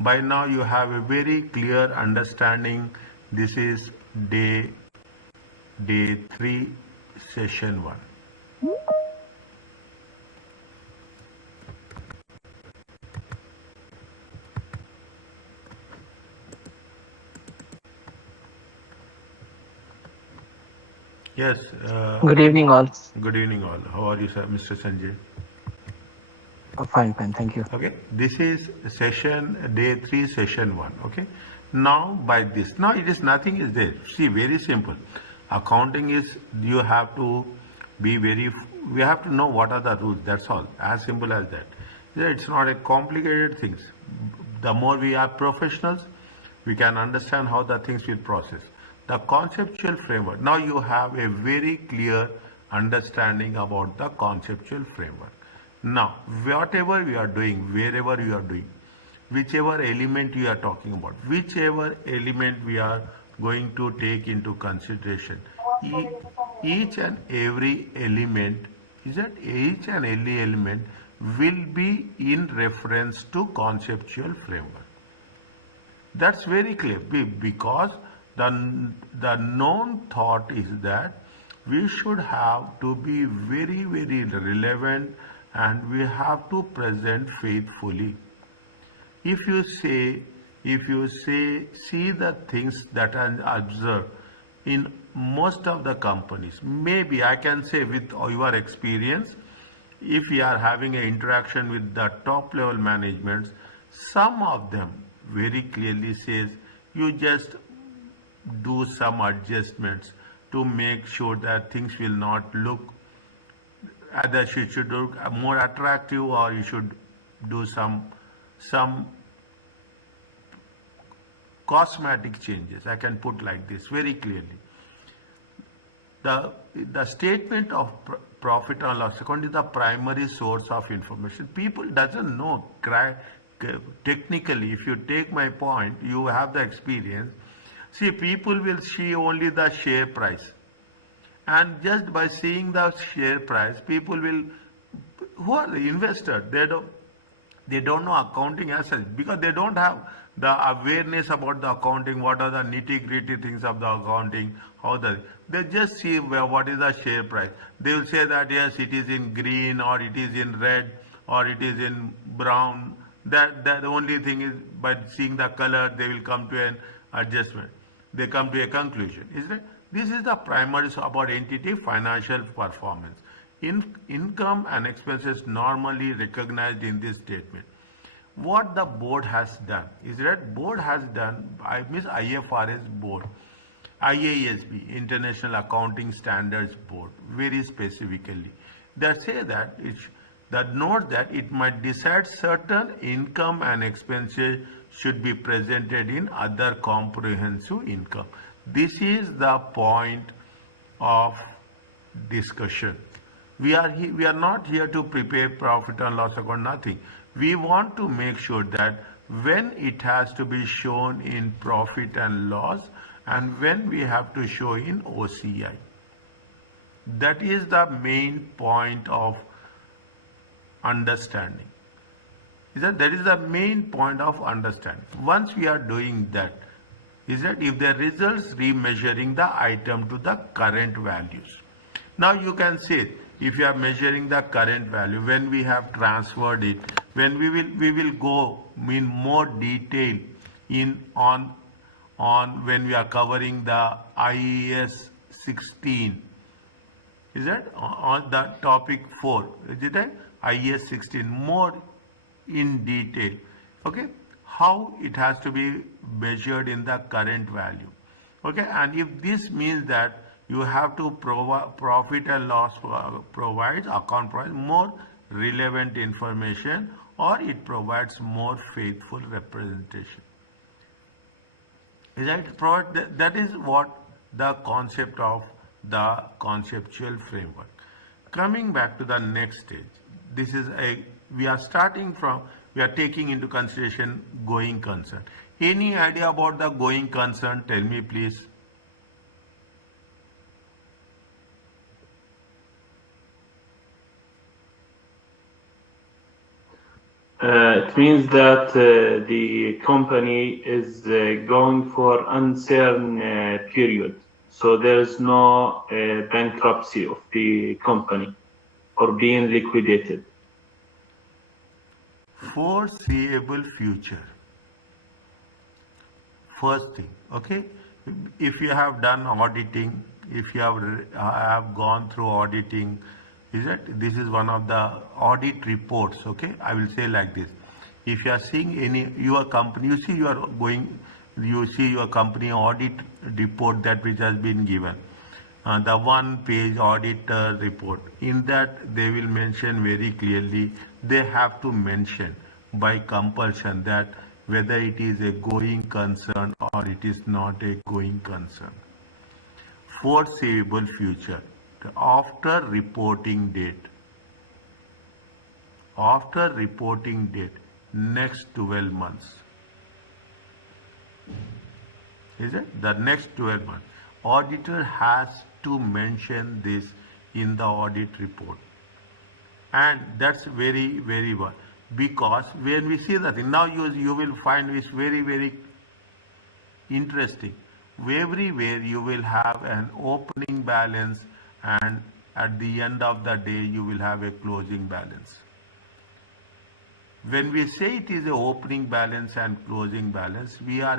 By now you have a very clear understanding. This is day 3, session 1. Yes, Good evening, all. good evening all. How are you, sir, Mr. Sanjay? Fine, fine. Thank you. Okay, this is session day 3, session 1. Okay, now by this, now it is nothing is there. See, very simple. Accounting is, you have to be very, we have to know what are the rules. That's all, as simple as that. Yeah, it's not a complicated things. The more we are professionals, we can understand how the things will process. The conceptual framework, now you have a very clear understanding about the conceptual framework. Now, whatever we are doing, wherever you are doing, whichever element you are talking about, whichever element we are going to take into consideration, each and every element, is that each and every element will be in reference to conceptual framework. That's very clear because the known thought is that we should have to be very, very relevant and we have to present faithfully. If you say, see the things that are observed in most of the companies, maybe I can say with your experience, if we are having an interaction with the top level managements, some of them very clearly says you just do some adjustments to make sure that things will not look, either it should look more attractive or you should do some cosmetic changes. I can put like this very clearly. The statement of profit and loss account is the primary source of information. People doesn't know technically. If you take my point, you have the experience. See, people will see only the share price, and just by seeing the share price, people will, who are the investors, they don't know accounting as such because they don't have the awareness about the accounting, what are the nitty gritty things of the accounting, how they just see what is the share price. They will say that yes, it is in green or it is in red or it is in brown. That the only thing is by seeing the color they will come to an adjustment. They come to a conclusion. Is that this is the primary about entity financial performance. Income and expenses normally recognized in this statement. What the board has done is that board has done, I miss IFRS board, IASB, International Accounting Standards Board, very specifically. That say that that note that it might decide certain income and expenses should be presented in other comprehensive income. This is the point of discussion. We are not here to prepare profit and loss account, nothing. We want to make sure that when it has to be shown in profit and loss and when we have to show in OCI. That is the main point of understanding. That is the main point of understanding. Once we are doing that, is that if the results remeasuring the item to the current values. Now you can say if you are measuring the current value, when we have transferred it, when we will go in more detail in on when we are covering the IES 16. Is that on the topic 4? Is it IES 16 more in detail? Okay, how it has to be measured in the current value. Okay, and if this means that you have to provide profit and loss provides account provides more relevant information or it provides more faithful representation. Is that that is what the concept of the conceptual framework. Coming back to the next stage, this is we are starting from, we are taking into consideration going concern. Any idea about the going concern? Tell me please. It means that the company is going for uncertain period, so there is no bankruptcy of the company or being liquidated. Foreseeable future. First thing, okay? If you have done auditing, if you have gone through auditing, is it? This is one of the audit reports, okay? I will say like this. If you are seeing any, your company, you see you are going, you see your company audit report that which has been given. The one page audit report. In that they will mention very clearly, they have to mention by compulsion that whether it is a going concern or it is not a going concern. Foreseeable future. After reporting date. After reporting date, next 12 months. Is it? The next 12 months. Auditor has to mention this in the audit report. And that's very, very well. Because when we see that, now you will find it's very, very interesting. Everywhere you will have an opening balance and at the end of the day you will have a closing balance. When we say it is a opening balance and closing balance, we are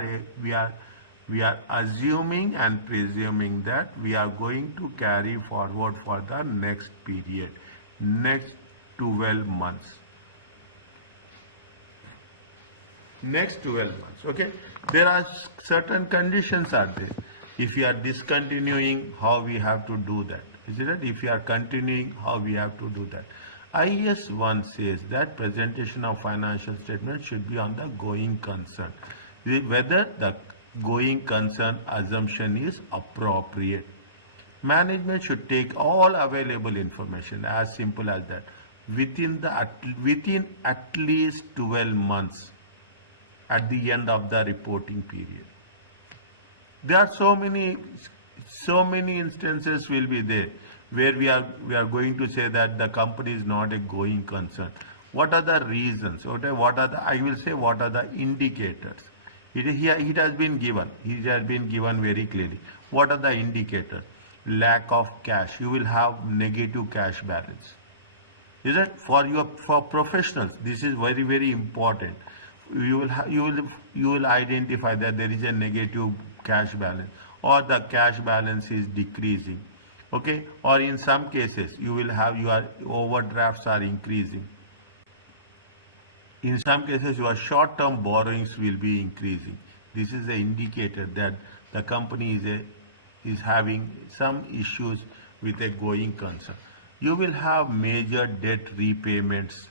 assuming and presuming that we are going to carry forward for the next period, next 12 months. Next 12 months, okay? There are certain conditions are there. If you are discontinuing, how we have to do that? Is it? If you are continuing, how we have to do that? IS 1 says that presentation of financial statement should be on the going concern. Whether the going concern assumption is appropriate. Management should take all available information, as simple as that, within at least 12 months at the end of the reporting period. There are so many instances will be there where we are going to say that the company is not a going concern. What are the reasons? What are the, I will say what are the indicators? It has been given. It has been given very clearly. What are the indicators? Lack of cash. You will have negative cash balance. Is it for professionals? This is very, very important. You will identify that there is a negative cash balance or the cash balance is decreasing. Okay, or in some cases you will have your overdrafts are increasing. In some cases your short-term borrowings will be increasing. This is the indicator that the company is having some issues with a going concern. You will have major debt repayments,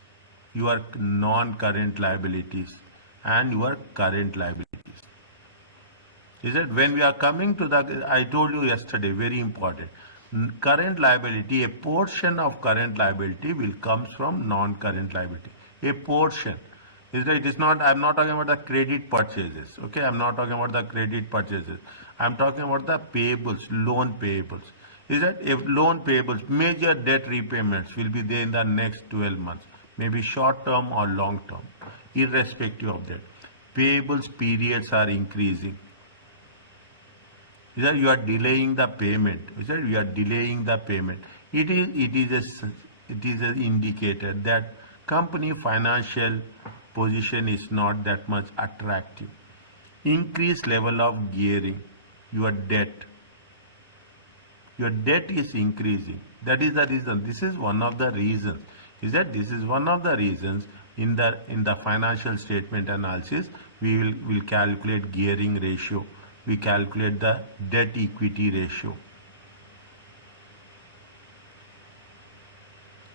your non-current liabilities and your current liabilities. Is it? When we are coming to the, I told you yesterday, very important. Current liability, a portion of current liability will comes from non-current liability. A portion. Is that it is not, I'm not talking about the credit purchases. Okay, I'm not talking about the credit purchases. I'm talking about the payables, loan payables. Is that if loan payables, major debt repayments will be there in the next 12 months, maybe short term or long term, irrespective of that. Payables periods are increasing. Is that you are delaying the payment? Is that you are delaying the payment? It is an indicator that company financial position is not that much attractive. Increased level of gearing, your debt is increasing. That is the reason. This is one of the reasons. Is that this is one of the reasons in the financial statement analysis we will calculate gearing ratio. We calculate the debt equity ratio.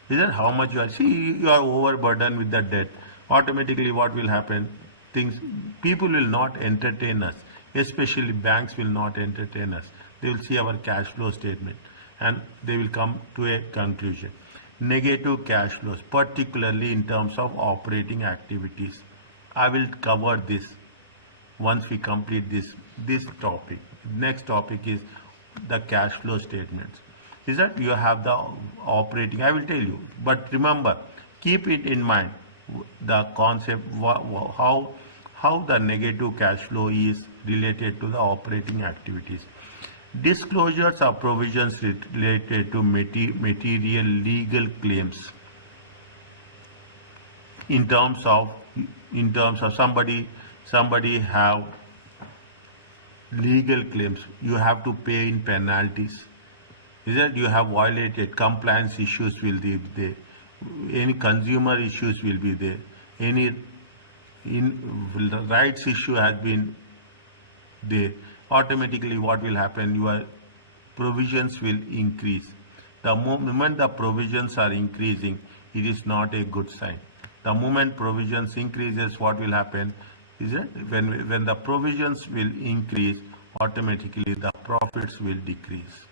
Is that how much you are? See, you are overburdened with the debt. Automatically, what will happen? People will not entertain us. Especially banks will not entertain us. They will see our cash flow statement and they will come to a conclusion. Negative cash flows, particularly in terms of operating activities. I will cover this once we complete this topic. Next topic is the cash flow statements. Is that you have the operating, I will tell you, but remember, keep it in mind. the concept how the negative cash flow is related to the operating activities. Disclosures are provisions related to material legal claims in terms of somebody have legal claims, you have to pay in penalties. Is that you have violated, compliance issues will be there, any consumer issues will be there, any rights issue has been there. Automatically what will happen, your provisions will increase. The moment the provisions are increasing, it is not a good sign. The moment provisions increases, what will happen is that when the provisions will increase, automatically the profits will decrease.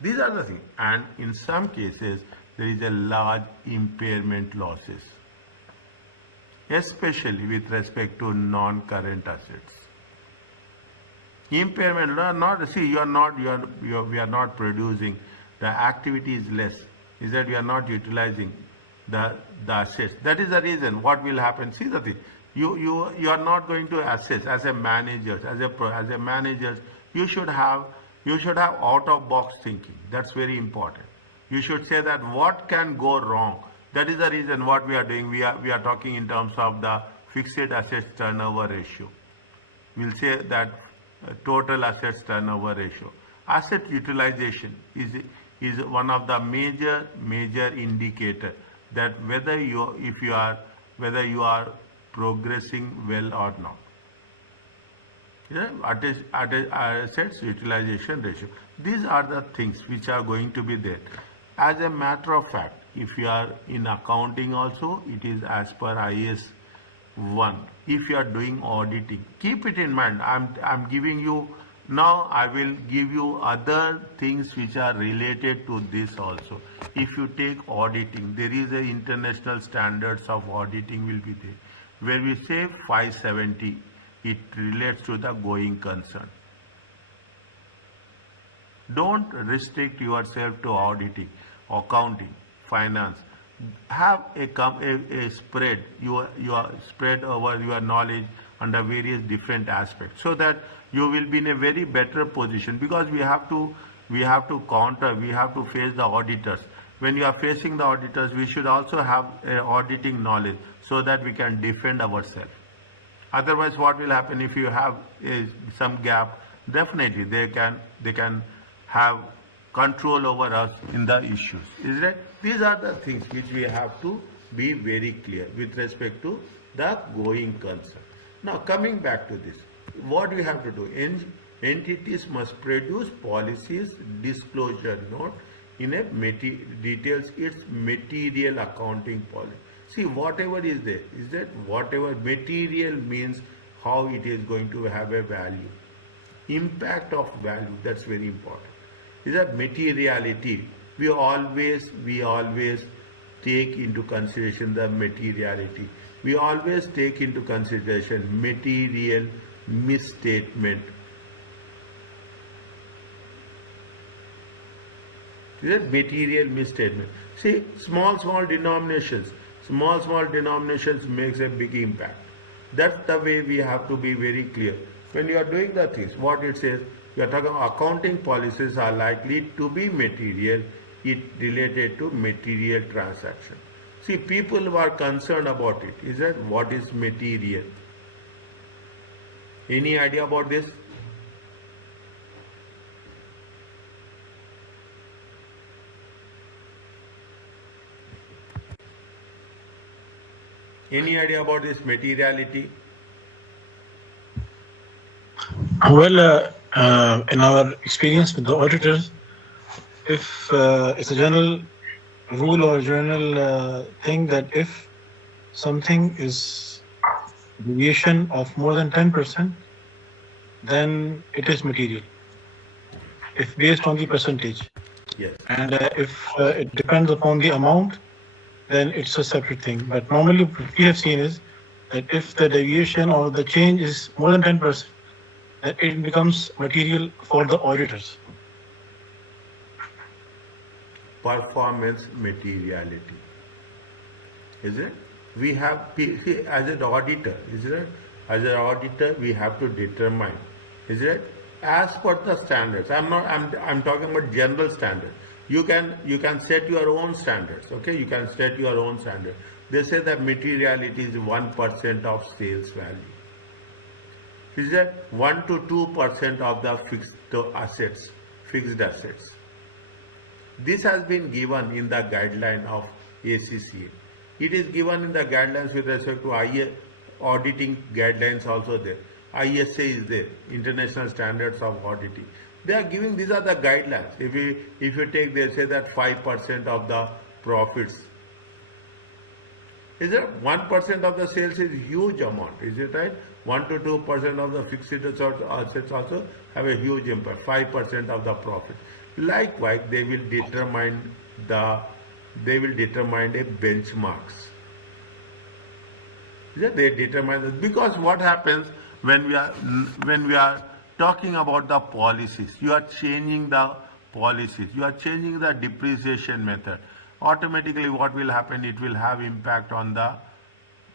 These are the things, and in some cases there is a large impairment losses, especially with respect to non-current assets. Impairment, not see, we are not producing, the activity is less, is that we are not utilizing the assets. That is the reason what will happen. See the thing, you are not going to assess as a manager, as a manager, you should have out of box thinking. That's very important. You should say that what can go wrong. That is the reason what we are doing. We are talking in terms of the fixed assets turnover ratio. We'll say that total assets turnover ratio. Asset utilization is one of the major indicator that whether you are progressing well or not. Yeah, assets utilization ratio. These are the things which are going to be there. As a matter of fact, if you are in accounting also, it is as per IS 1. If you are doing auditing, keep it in mind. I'm giving you now. I will give you other things which are related to this also. If you take auditing, there is a international standards of auditing will be there, where we say 570. It relates to the going concern. Don't restrict yourself to auditing, accounting, finance. Have a spread. You are spread over your knowledge under various different aspects, so that you will be in a very better position, because we have to counter, we have to face the auditors. When you are facing the auditors, we should also have auditing knowledge, so that we can defend ourselves. Otherwise, what will happen if you have some gap? Definitely, they can have control over us in the issues. Is that these are the things which we have to be very clear with respect to the going concern. Now, coming back to this, what we have to do? Entities must produce policies, disclosure note in a details its material accounting policy. See, whatever is there, is that whatever material means how it is going to have a value. Impact of value, that's very important. Is that materiality. We always take into consideration the materiality. We always take into consideration material misstatement. Is that material misstatement? See, small denominations. Small denominations makes a big impact. That's the way we have to be very clear. When you are doing the things, what it says, you are talking about accounting policies are likely to be material, it related to material transaction. See, people were concerned about it. Is that what is material? Any idea about this? Any idea about this materiality? Well, in our experience with the auditors, if it's a general rule or general thing that if something is deviation of more than 10%, then it is material, if based on the percentage. Yes. And if it depends upon the amount, then it's a separate thing. But normally what we have seen is that if the deviation or the change is more than 10%, then it becomes material for the auditors. performance materiality. Is it? We have, see, as an auditor, is it? As an auditor, we have to determine, is it? As per the standards. I'm talking about general standards. You can set your own standards, okay? You can set your own standard. They say that materiality is 1% of sales value. Is that 1 to 2% of the fixed assets? This has been given in the guideline of ACCA. It is given in the guidelines with respect to auditing guidelines also there. ISA is there, International Standards of Auditing. They are giving, these are the guidelines. If you take, they say that 5% of the profits. Is it 1% of the sales is huge amount, is it right? 1 to 2% of the fixed assets also have a huge impact, 5% of the profit. Likewise, they will determine a benchmarks. Yeah, they determine this, because what happens when we are talking about the policies, you are changing the policies, you are changing the depreciation method. Automatically what will happen, it will have impact on the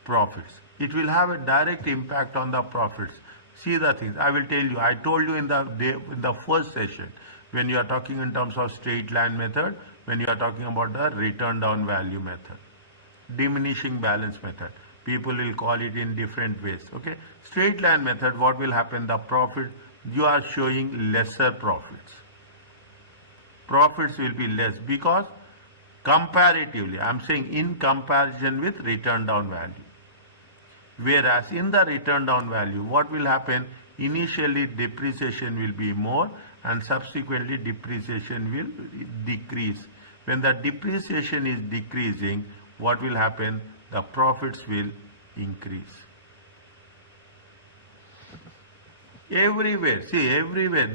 profits. It will have a direct impact on the profits. See the things, I will tell you, I told you in the first session, when you are talking in terms of straight line method, when you are talking about the return down value method, diminishing balance method, people will call it in different ways, okay? Straight line method, what will happen, the profit, you are showing lesser profits. Profits will be less because comparatively, I'm saying in comparison with return down value. Whereas in the return down value, what will happen? Initially depreciation will be more and subsequently depreciation will decrease. When the depreciation is decreasing, what will happen? The profits will increase. Everywhere, see, everywhere,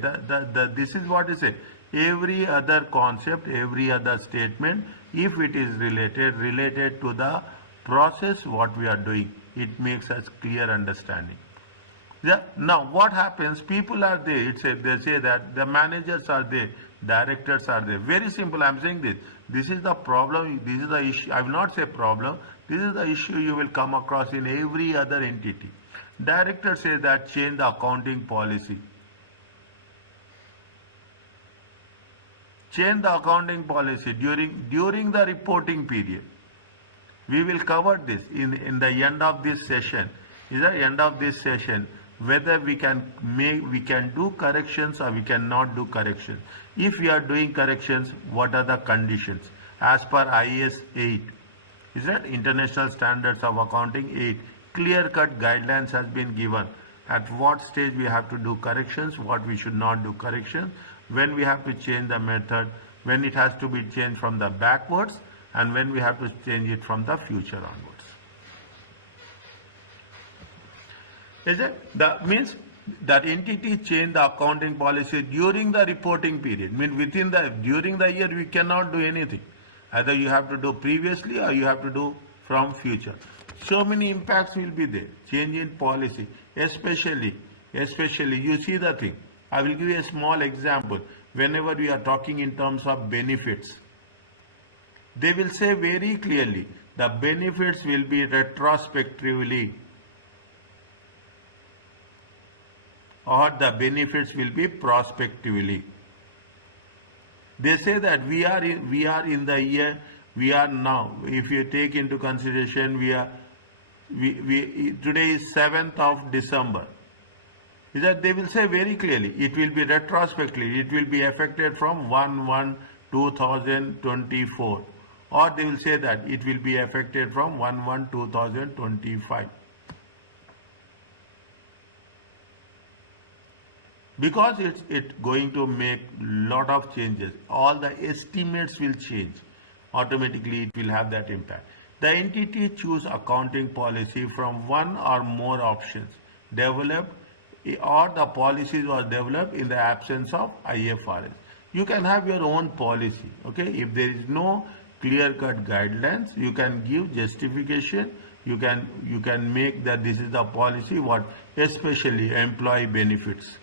this is what is it. Every other concept, every other statement, if it is related to the process what we are doing, it makes us clear understanding. Yeah. Now what happens, people are there, they say that the managers are there, directors are there. Very simple, I am saying this. This is the problem, this is the issue. I will not say problem, this is the issue you will come across in every other entity. Director says that change the accounting policy. Change the accounting policy during the reporting period. We will cover this in the end of this session. Is the end of this session whether we can do corrections or we cannot do corrections. If we are doing corrections, what are the conditions? As per IS 8, is that International Standards of Accounting 8, clear-cut guidelines has been given. At what stage we have to do corrections, what we should not do corrections, when we have to change the method, when it has to be changed from the backwards, and when we have to change it from the future onwards. Is it? That means that entity change the accounting policy during the reporting period. Mean during the year we cannot do anything. Either you have to do previously or you have to do from future. So many impacts will be there. Change in policy, especially you see the thing. I will give you a small example. Whenever we are talking in terms of benefits, they will say very clearly the benefits will be retrospectively or the benefits will be prospectively. They say that we are in the year, we are now, if you take into consideration, today is 7th of December. Is that they will say very clearly, it will be retrospectively, it will be affected from 1/1/2024, or they will say that it will be affected from 1/1/2025. Because it's going to make lot of changes, all the estimates will change, automatically it will have that impact. The entity choose accounting policy from one or more options developed, or the policies was developed in the absence of IFRS. You can have your own policy, okay? If there is no clear-cut guidelines, you can give justification, you can make that this is the policy, what especially employee benefits.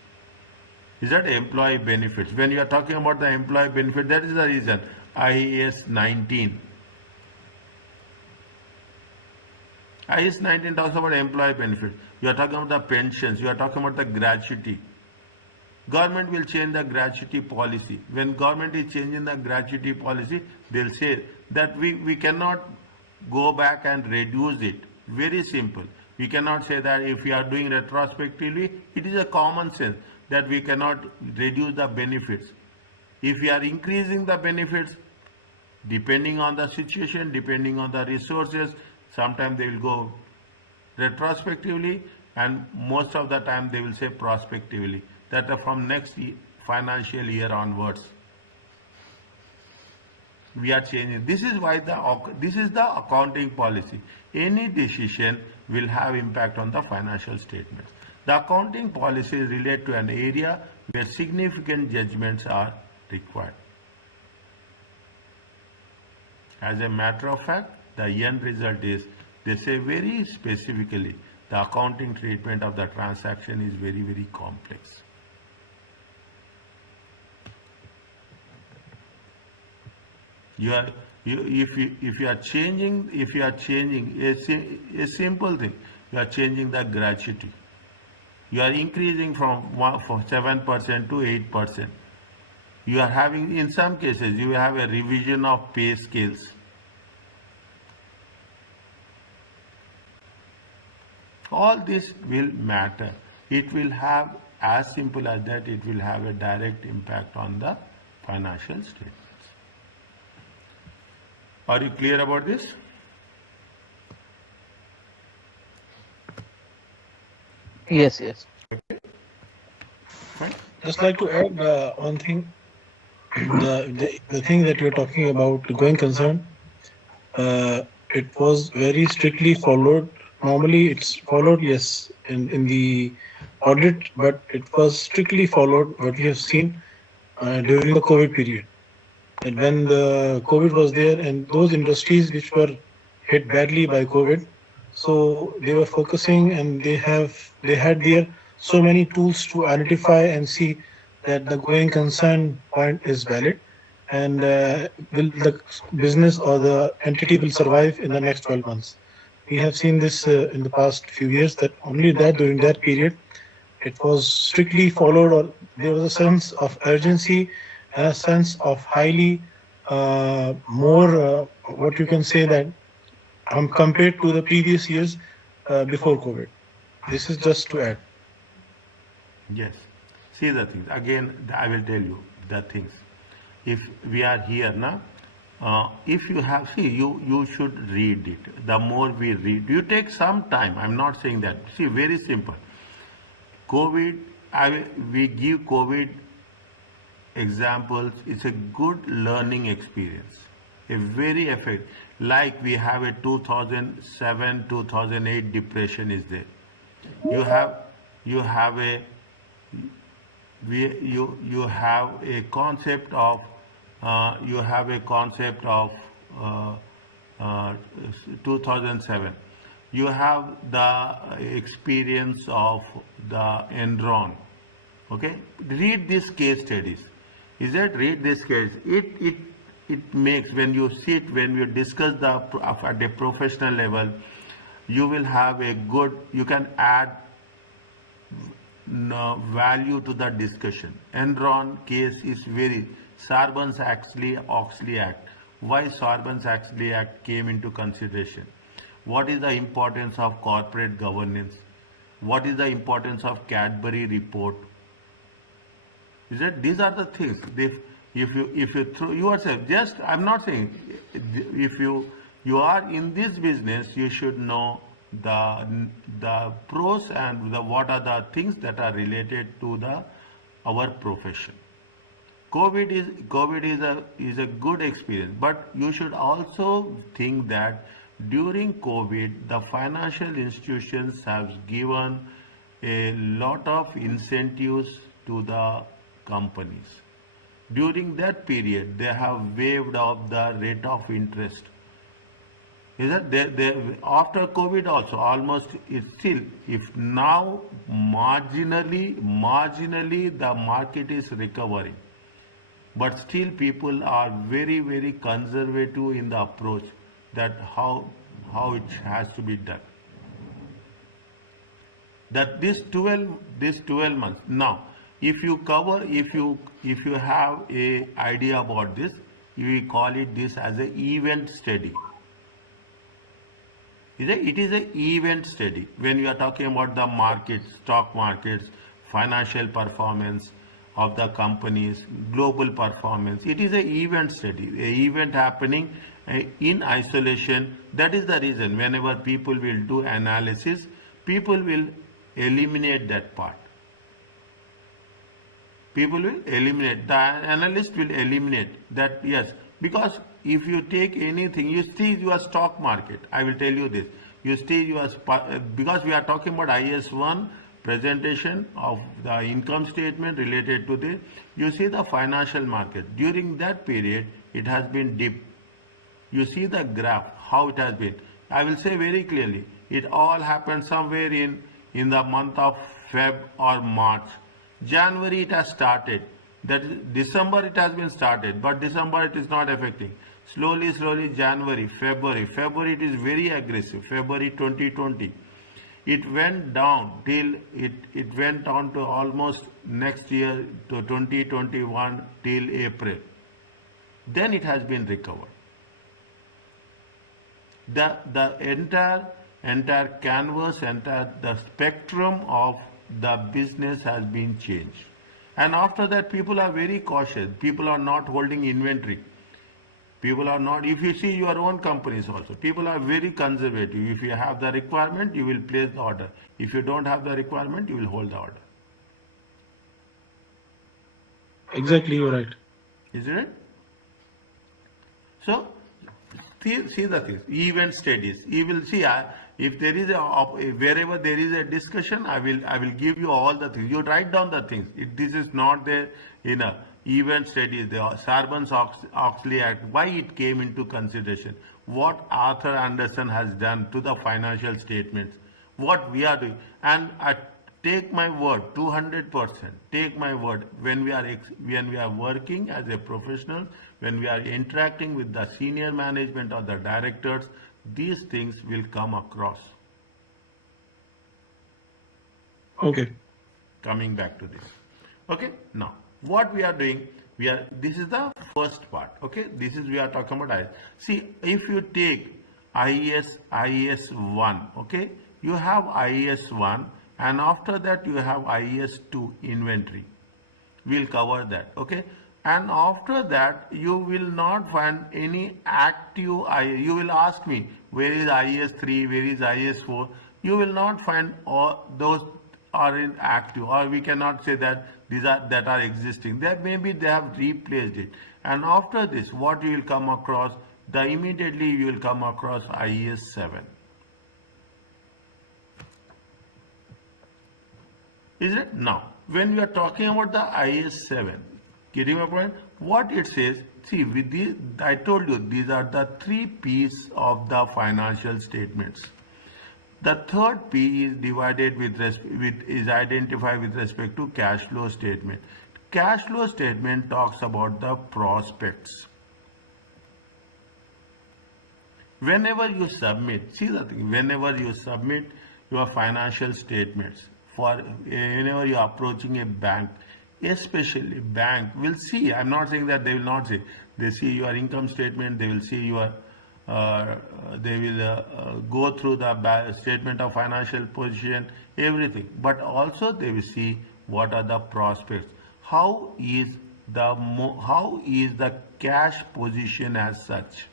Is that employee benefits? When you are talking about the employee benefit, that is the reason. IAS 19. IAS 19 talks about employee benefits. You are talking about the pensions. You are talking about the gratuity. Government will change the gratuity policy. When government is changing the gratuity policy, they'll say that we cannot go back and reduce it. Very simple. We cannot say that if we are doing retrospectively, it is a common sense that we cannot reduce the benefits. If we are increasing the benefits, depending on the situation, depending on the resources, sometimes they will go retrospectively, and most of the time they will say prospectively, that from next financial year onwards we are changing. This is why this is the accounting policy. Any decision will have impact on the financial statements. The accounting policies relate to an area where significant judgments are required. As a matter of fact, the end result is, they say very specifically, the accounting treatment of the transaction is very, very complex. If you are changing a simple thing, you are changing the gratuity. You are increasing from 7% to 8%. You are having, in some cases, you have a revision of pay scales. All this will matter. It will have, as simple as that, it will have a direct impact on the financial statements. Are you clear about this? Yes, yes. Fine. Just like to add one thing. The thing that you're talking about, the going concern, it was very strictly followed. Normally, it's followed, yes, in the audit, but it was strictly followed. What we have seen during the COVID period, and when the COVID was there, and those industries which were hit badly by COVID, so they were focusing, and they had there so many tools to identify and see that the going concern point is valid, and will the business or the entity will survive in the next 12 months. We have seen this in the past few years, that only that during that period it was strictly followed, or there was a sense of urgency and a sense of highly more what you can say that compared to the previous years before COVID. This is just to add. Yes. See the things. Again, I will tell you the things. If we are here now, if you have, see, you should read it. The more we read, you take some time. I'm not saying that. See, very simple. COVID, we give COVID examples. It's a good learning experience, a very effective. Like we have a 2007, 2008 depression is there. You have a concept of uh, 2007. You have the experience of the Enron. Okay, read these case studies. Is that, read this case? It makes, when you sit, when you discuss at a professional level, you will have a good, you can add value to the discussion. Enron case is very, Sarbanes-Oxley Act. Why Sarbanes-Oxley Act came into consideration? What is the importance of corporate governance? What is the importance of Cadbury report? Is that, these are the things. If you throw yourself, just, I'm not saying, if you are in this business, you should know the pros and what are the things that are related to our profession. COVID is a good experience, but you should also think that during COVID, the financial institutions have given a lot of incentives to the companies. During that period, they have waived off the rate of interest. Is that after COVID also, almost, it's still, if now marginally the market is recovering. but still people are very, very conservative in the approach that how it has to be done. That this 12 months. Now, if you have a idea about this, you will call it this as a event study. It is an event study when we are talking about the markets, stock markets, financial performance of the companies, global performance. It is an event study, an event happening in isolation. That is the reason whenever people will do analysis, people will eliminate that part. People will eliminate, the analyst will eliminate that, yes, because if you take anything, you see your stock market, I will tell you this, you see your, because we are talking about IS1 presentation of the income statement related to this, you see the financial market, during that period it has been dipped. You see the graph, how it has been. I will say very clearly, it all happened somewhere in the month of Feb or March. January it has started. That is, December it has been started, but December it is not affecting. Slowly, January, February it is very aggressive. February 2020. It went down till it went on to almost next year to 2021 till April. Then it has been recovered. The entire canvas, the spectrum of the business has been changed. And after that, people are very cautious. People are not holding inventory. People are not, if you see your own companies also, people are very conservative. If you have the requirement, you will place the order. If you don't have the requirement, you will hold the order. Exactly, you're right. Isn't it? So, see the things, event studies. You will see if there is wherever there is a discussion, I will give you all the things. You write down the things. This is not there in a event studies. The Sarbanes-Oxley Act, why it came into consideration, what Arthur Andersen has done to the financial statements, what we are doing, and I take my word, 200%. Take my word. When we are working as a professional, when we are interacting with the senior management or the directors, these things will come across. Okay. Coming back to this. Okay. Now, what we are doing, this is the first part. Okay. This is we are talking about IS. See, if you take IS 1, okay, you have IS 1. And after that you have IS2 inventory. We'll cover that, okay? And after that you will not find any active you will ask me, where is IS3, where is IS4? You will not find all those are in active, or we cannot say that these are existing. Maybe they have replaced it. And after this, what you will come across, immediately you will come across IS7. Is it? Now, when we are talking about the IS7, getting my point, what it says, see, with these, I told you, these are the 3 P's of the financial statements. The third P is divided is identified with respect to cash flow statement. Cash flow statement talks about the prospects. Whenever you submit, see the thing, whenever you submit your financial statements, whenever you are approaching a bank, especially bank will see, I'm not saying that they will not see, they see your income statement, they will see your, they will go through the statement of financial position, everything, but also they will see what are the prospects, how is the cash position as such,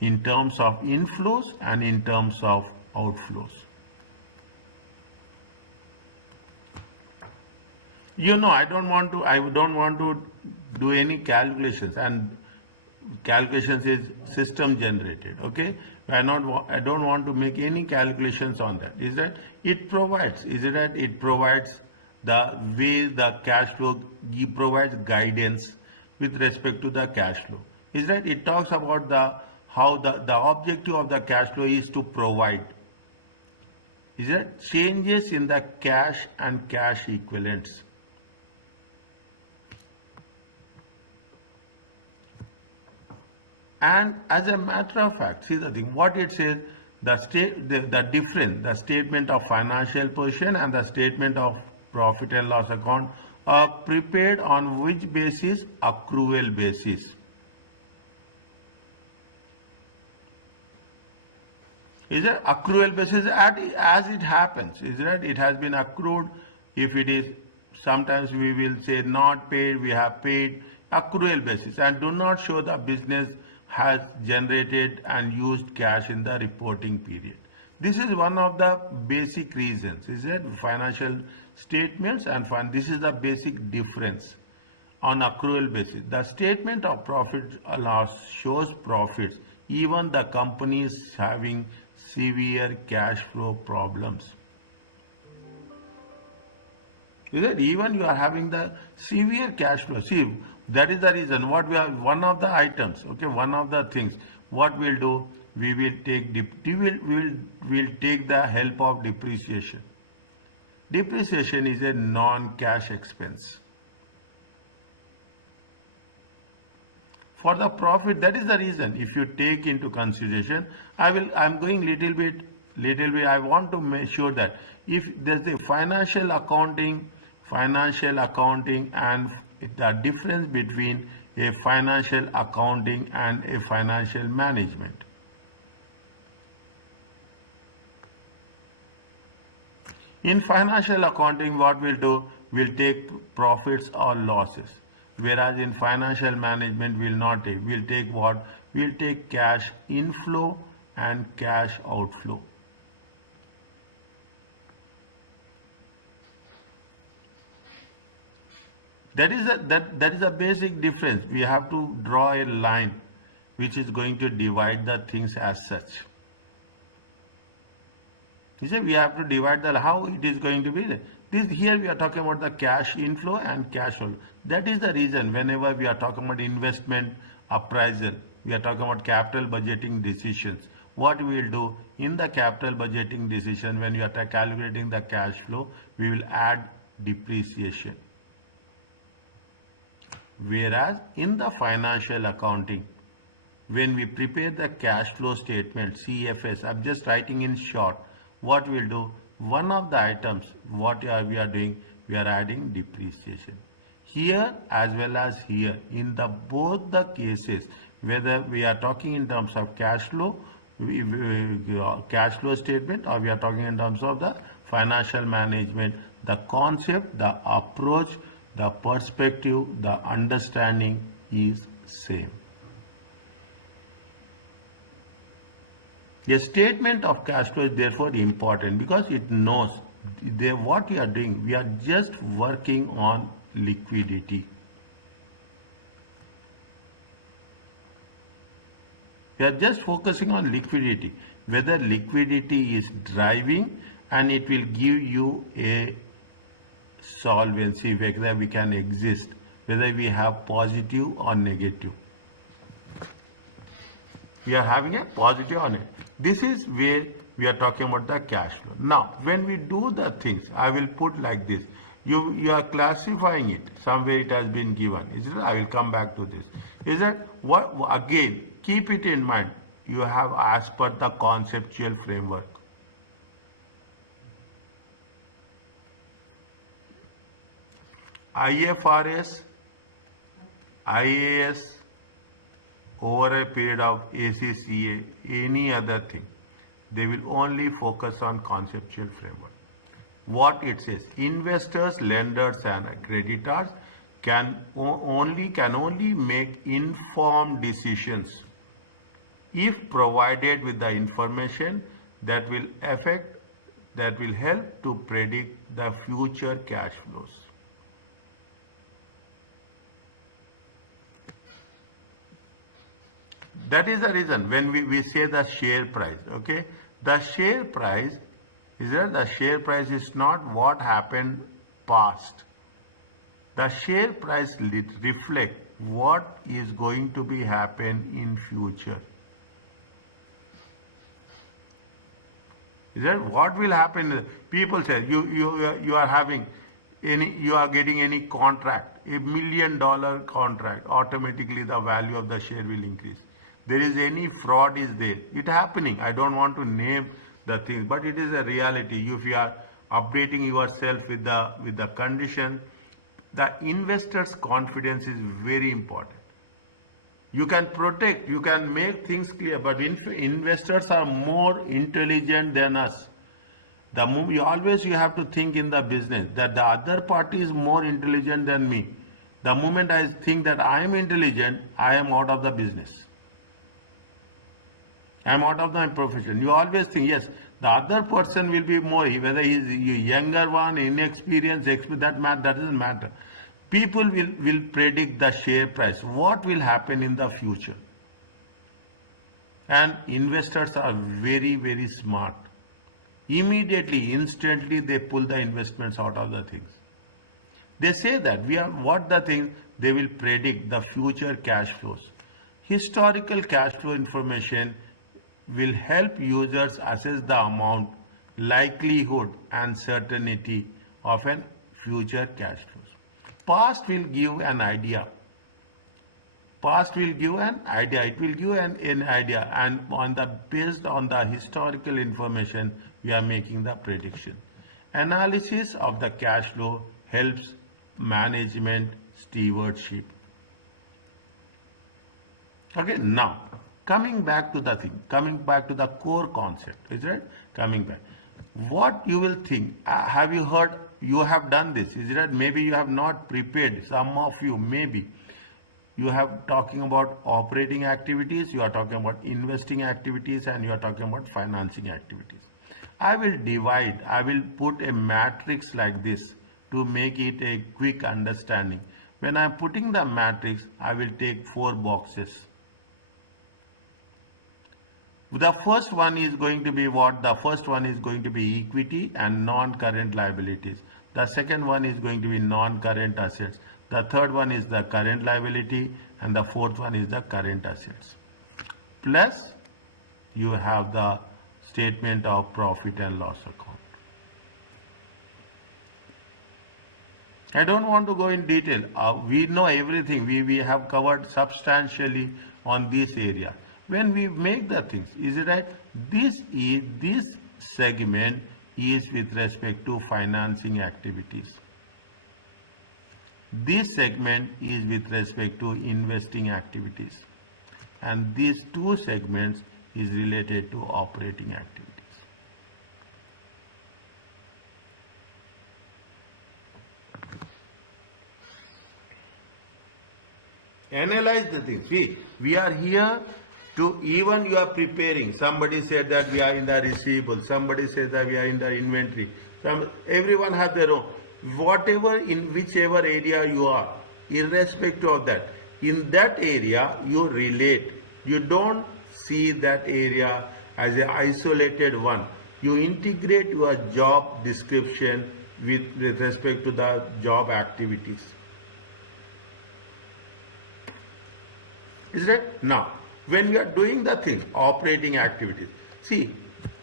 in terms of inflows and in terms of outflows. You know, I don't want to do any calculations, and calculations is system generated, okay? I don't want to make any calculations on that. Is that it provides, it provides the way the cash flow, it provides guidance with respect to the cash flow. Is that it talks about how the objective of the cash flow is to provide. Is that changes in the cash and cash equivalents. And as a matter of fact, see the thing, what it says, the difference, the statement of financial position and the statement of profit and loss account are prepared on which basis? Accrual basis. Is it accrual basis as it happens? Is it? It has been accrued. If it is, sometimes we will say not paid, we have paid, accrual basis, and do not show the business has generated and used cash in the reporting period. This is one of the basic reasons, is it? Financial statements and fund. This is the basic difference on accrual basis. The statement of profit or loss shows profits, even the company is having severe cash flow problems. Is it? Even you are having the severe cash flow. See, that is the reason what we are, one of the items, okay, one of the things, what we'll do, we will take, we'll take the help of depreciation. Depreciation is a non-cash expense. For the profit, that is the reason, if you take into consideration, I'm going little bit, I want to make sure that if there's a financial accounting and the difference between a financial accounting and a financial management. In financial accounting, what we'll do, we'll take profits or losses. Whereas in financial management, we'll not take. We'll take what? We'll take cash inflow and cash outflow. That is a basic difference. We have to draw a line which is going to divide the things as such. You see, we have to divide how it is going to be. This here we are talking about the cash inflow and cash out. That is the reason whenever we are talking about investment appraisal, we are talking about capital budgeting decisions. What we will do in the capital budgeting decision, when you are calculating the cash flow, we will add depreciation. Whereas in the financial accounting, when we prepare the cash flow statement, CFS, I'm just writing in short, what we'll do, one of the items, what we are doing, we are adding depreciation. Here as well as here, in the both the cases, whether we are talking in terms of cash flow statement, or we are talking in terms of the financial management, the concept, the approach, the perspective, the understanding is same. A statement of cash flow is therefore important because it knows what we are doing. We are just working on liquidity. We are just focusing on liquidity, whether liquidity is driving and it will give you a solvency, whether we can exist, whether we have positive or negative. We are having a positive on it. This is where we are talking about the cash flow. Now, when we do the things, I will put like this. You are classifying it. Somewhere it has been given. Is it? I will come back to this. Is that what? Again, keep it in mind. You have as per the conceptual framework. IFRS, IAS, over a period of ACCA, any other thing, they will only focus on conceptual framework. What it says, investors, lenders and creditors can only make informed decisions if provided with the information that will help to predict the future cash flows. That is the reason when we say the share price, okay? The share price is not what happened past. The share price reflect what is going to be happen in future. Is that what will happen? People say you are having you are getting any contract, $1 million contract, automatically the value of the share will increase. there is any fraud is there. It happening. I don't want to name the things, but it is a reality. If you are updating yourself with the condition, the investor's confidence is very important. You can protect, you can make things clear, but investors are more intelligent than us. You have to think in the business that the other party is more intelligent than me. The moment I think that I am intelligent, I am out of the business. I am out of my profession. You always think, yes, the other person will be more, whether he is a younger one, inexperienced, that doesn't matter. People will predict the share price, what will happen in the future. And investors are very, very smart. Immediately, instantly, they pull the investments out of the things. They say that they will predict the future cash flows. Historical cash flow information will help users assess the amount, likelihood, and certainty of an future cash flows. Past will give an idea. It will give an idea, and based on the historical information, we are making the prediction. Analysis of the cash flow helps management stewardship. Okay, now coming back to the core concept, is it? Coming back, what you will think? Have you heard? You have done this, is it? Maybe you have not prepared. Some of you maybe. You have talking about operating activities, you are talking about investing activities, and you are talking about financing activities. I will put a matrix like this to make it a quick understanding. When I am putting the matrix, I will take 4 boxes. The first one is going to be what? The first one is going to be equity and non-current liabilities. The second one is going to be non-current assets. The third one is the current liability, and the fourth one is the current assets. Plus, you have the statement of profit and loss account. I don't want to go in detail. We know everything. We have covered substantially on this area. When we make the things, is it right? This segment is with respect to financing activities. This segment is with respect to investing activities, and these 2 segments is related to operating activities. Analyze the things. See, we are here to, even you are preparing. Somebody said that we are in the receivable. Somebody said that we are in the inventory. Everyone has their own. Whatever, in whichever area you are, irrespective of that, in that area you relate. You don't see that area as an isolated one. You integrate your job description with respect to the job activities. Is that? Now, when you are doing the thing, operating activities, see,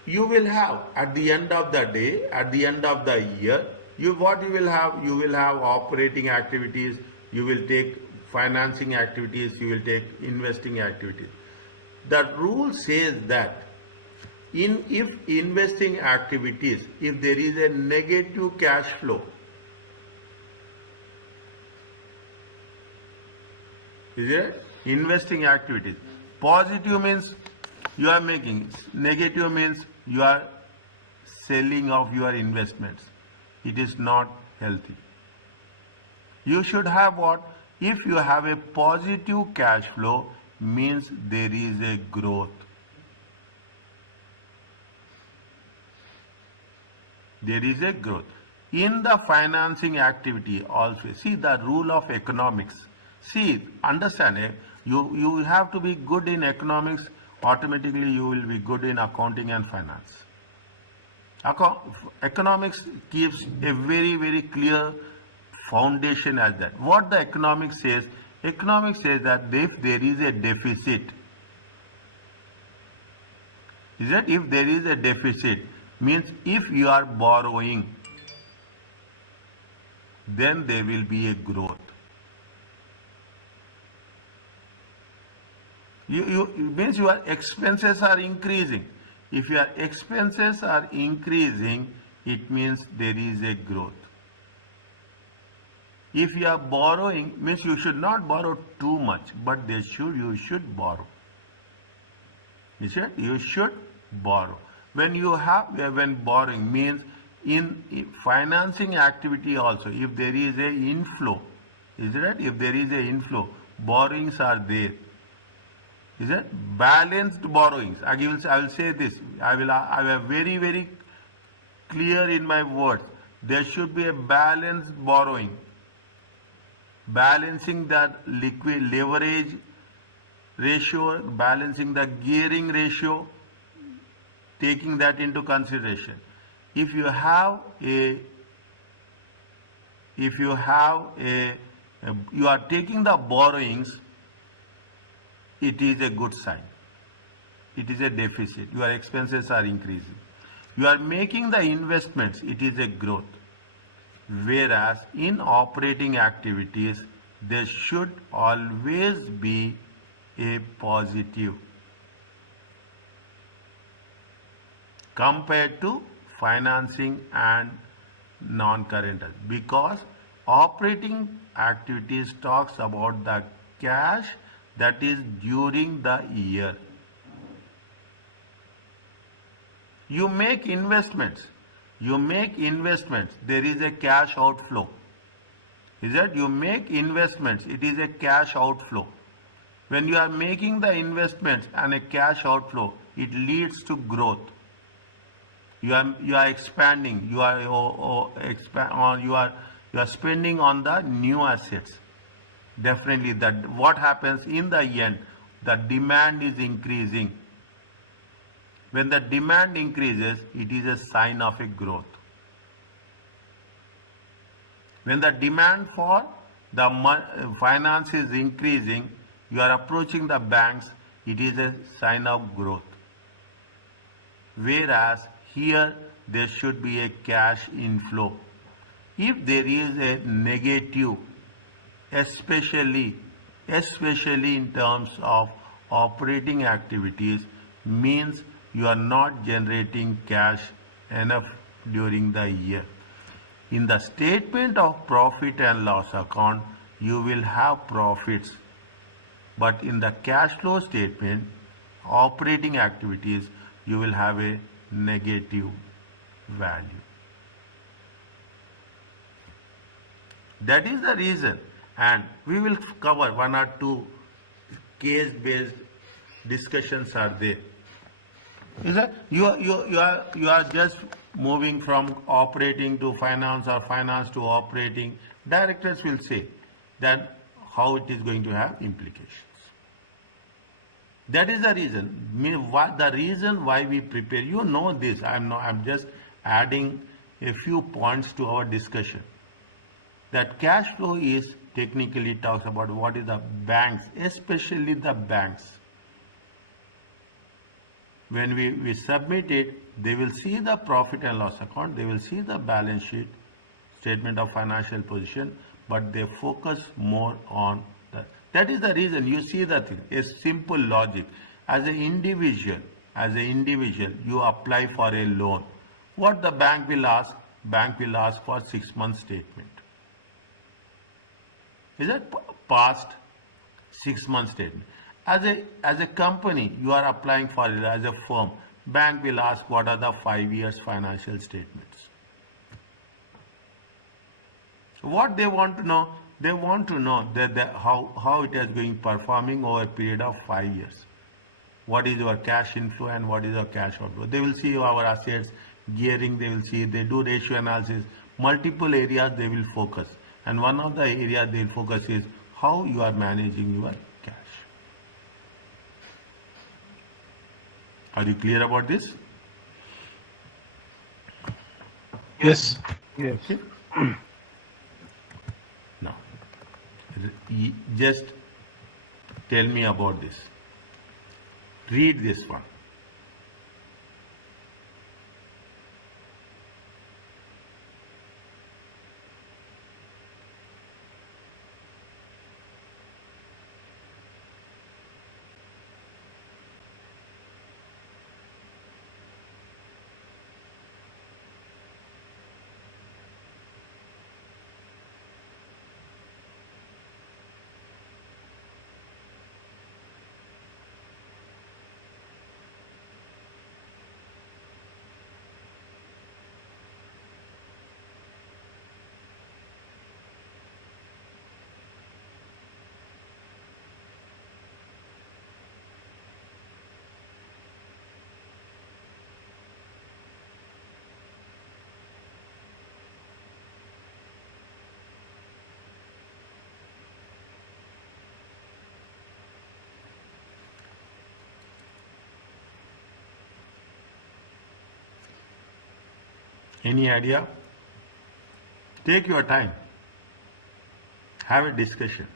you will have at the end of the day, at the end of the year, you will have operating activities, you will take financing activities, you will take investing activities. The rule says that if investing activities, if there is a negative cash flow, is it? Investing activities. Positive means you are making, negative means you are selling off your investments. It is not healthy. You should have what? If you have a positive cash flow, means there is a growth. There is a growth. In the financing activity also, see the rule of economics. See, understand, you have to be good in economics, automatically you will be good in accounting and finance. Economics gives a very, very clear foundation as that. What the economics says that if there is a deficit, is that if there is a deficit, means if you are borrowing, then there will be a growth. You means your expenses are increasing. If your expenses are increasing, it means there is a growth. If you are borrowing, means you should not borrow too much, but you should borrow. You should borrow. When borrowing means in financing activity also, if there is a inflow, is it right? If there is a inflow, borrowings are there. Is it balanced borrowings? I will say this. I will very very clear in my words. There should be a balanced borrowing, balancing that liquid leverage ratio, balancing the gearing ratio, taking that into consideration. If you have a you are taking the borrowings, it is a good sign. It is a deficit. Your expenses are increasing. You are making the investments, it is a growth. Whereas in operating activities, there should always be a positive compared to financing and non-current assets, because operating activities talks about the cash that is during the year. You make investments, there is a cash outflow. Is that you make investments, it is a cash outflow. When you are making the investments and a cash outflow, it leads to growth. You are expanding, you are spending on the new assets. Definitely that what happens in the end, the demand is increasing. When the demand increases, it is a sign of a growth. When the demand for the finance is increasing, you are approaching the banks, it is a sign of growth. Whereas here there should be a cash inflow. If there is a negative, especially in terms of operating activities, means you are not generating cash enough during the year. In the statement of profit and loss account, you will have profits, but in the cash flow statement, operating activities, you will have a negative value. That is the reason, and we will cover one or two case-based discussions are there. Is that you are just moving from operating to finance or finance to operating. Directors will say that how it is going to have implications. That is the reason. The reason why we prepare. You know this. I'm just adding a few points to our discussion. That cash flow is technically talks about what is the banks, especially the banks. When we submit it, they will see the profit and loss account, they will see the balance sheet, statement of financial position, but they focus more on that. That is the reason you see the thing, a simple logic. As an individual, you apply for a loan. What the bank will ask? Bank will ask for 6 month statement. Is that past 6 month statement? As a company, you are applying for it as a firm. Bank will ask what are the 5 years financial statements. What they want to know? They want to know that how it is going performing over a period of 5 years. What is your cash inflow and what is your cash outflow? They will see our assets, gearing, they will see, they do ratio analysis, multiple areas they will focus. And one of the areas they will focus is how you are managing your cash. Are you clear about this? Yes. Yes. Okay. Now, just tell me about this. Read this one. Any idea? Take your time. Have a discussion.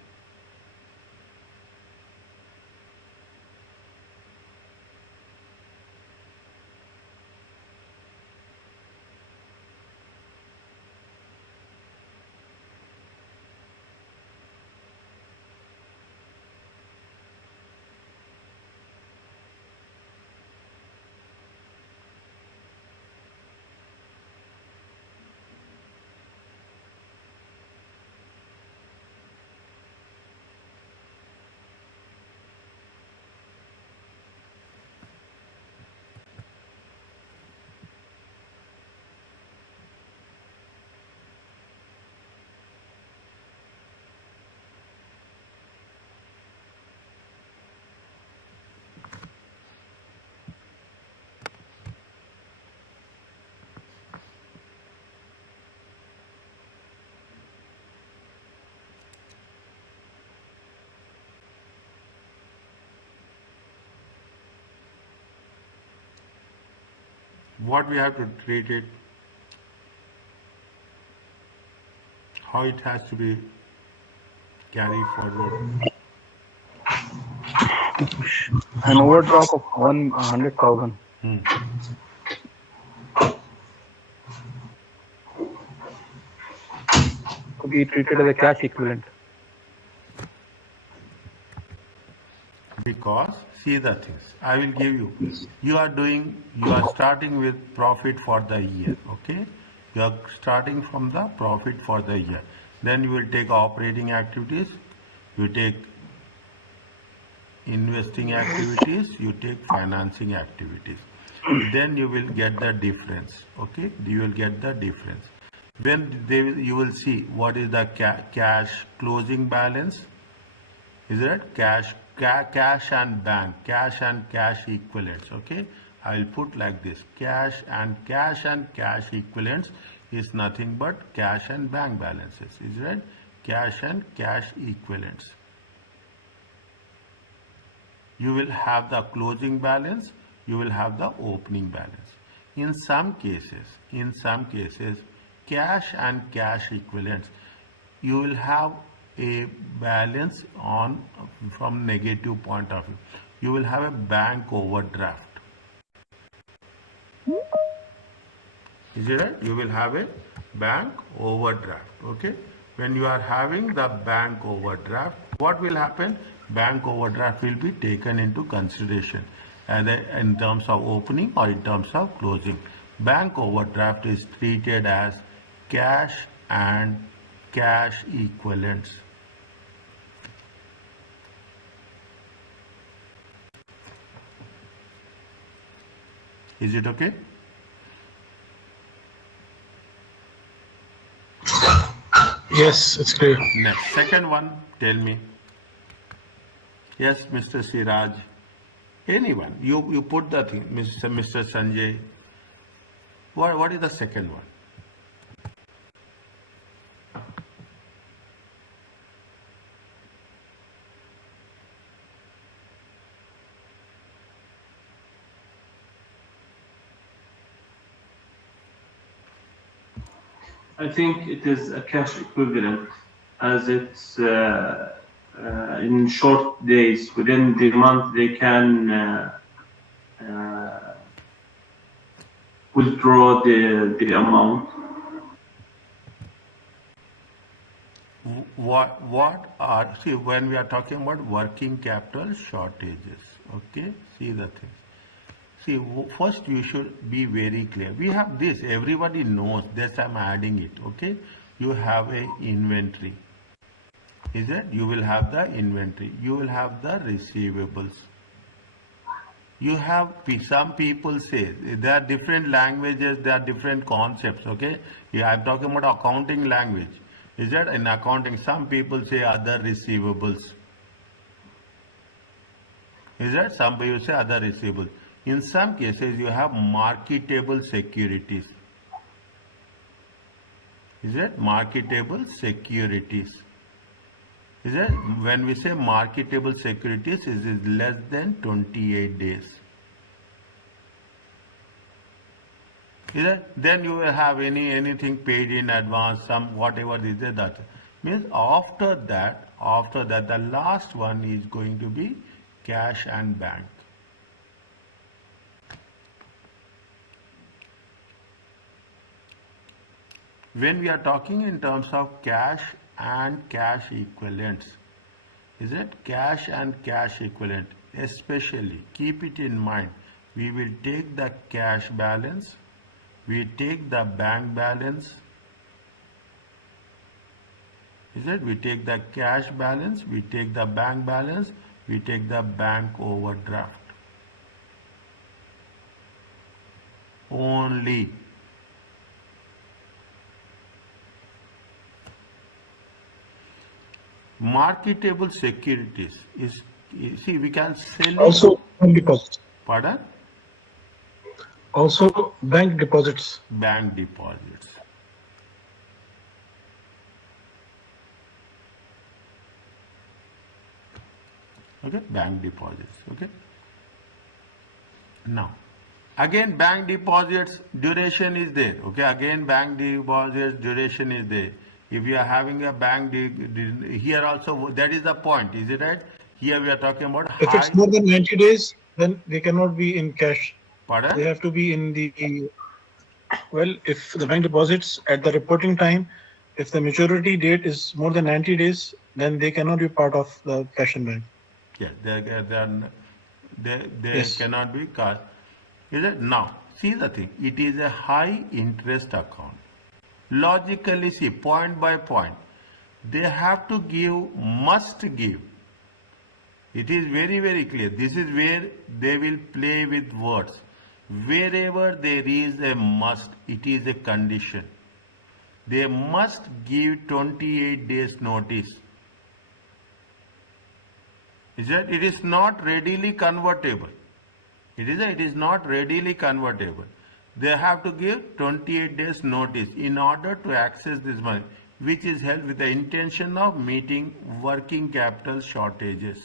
What we have to treat it, how it has to be carried forward. An overdraft of 100,000 to be treated as a cash equivalent. Because see the things I will give you. You are starting with profit for the year, okay? You are starting from the profit for the year. Then you will take operating activities, you take investing activities, you take financing activities. Then you will get the difference, okay? You will get the difference. Then you will see what is the cash closing balance. Is that cash and bank, cash and cash equivalents, okay? I will put like this, cash and cash equivalents is nothing but cash and bank balances, is right? Cash and cash equivalents. You will have the closing balance, you will have the opening balance. In some cases, cash and cash equivalents, you will have a balance on from negative point of view. You will have a bank overdraft. Is it right? You will have a bank overdraft. Okay. When you are having the bank overdraft, what will happen? Bank overdraft will be taken into consideration either in terms of opening or in terms of closing. Bank overdraft is treated as cash and cash equivalents. Is it okay? Yes, it's clear. Next, second one, tell me. Yes, Mr. Siraj. Anyone, you put the thing, Mr. Sanjay. What is the second one? I think it is a cash equivalent, as it's in short days within the month they can withdraw the amount. What are, see, when we are talking about working capital shortages, okay, see the things. See, first you should be very clear. We have this, everybody knows this, I'm adding it, okay? You have a inventory. Is it? You will have the inventory. You will have the receivables. You have, some people say, there are different languages, there are different concepts, okay? Yeah, I'm talking about accounting language. Is that in accounting, some people say other receivables. Is that? Some people say other receivables. In some cases, you have marketable securities. Is it? Marketable securities. Is it? When we say marketable securities, it is less than 28 days. Is it? Then you will have anything paid in advance, some whatever is there, that means after that the last one is going to be cash and bank. When we are talking in terms of cash and cash equivalents, is it cash and cash equivalent, especially keep it in mind, we will take the cash balance, we take the bank balance, is it? We take the cash balance, we take the bank balance, we take the bank overdraft. Only. Marketable securities is, see, we can sell it. Also, bank deposits. Pardon? Also, bank deposits. Bank deposits. Okay, bank deposits. Okay. Now, again, bank deposits duration is there. Okay, again, bank deposits duration is there. If you are having a bank, here also, that is the point, is it right? Here we are talking about If it's more than 90 days, then they cannot be in cash. Pardon? They have to be in the, well, if the bank deposits at the reporting time, if the maturity date is more than 90 days, then they cannot be part of the cash and bank. Yeah, they Yes. cannot be cast. Is it? Now, see the thing, it is a high interest account. Logically, see, point by point, they have to give, must give. It is very, very clear. This is where they will play with words. Wherever there is a must, it is a condition. They must give 28 days notice. Is that? It is not readily convertible. It is not readily convertible. They have to give 28 days notice in order to access this money, which is held with the intention of meeting working capital shortages.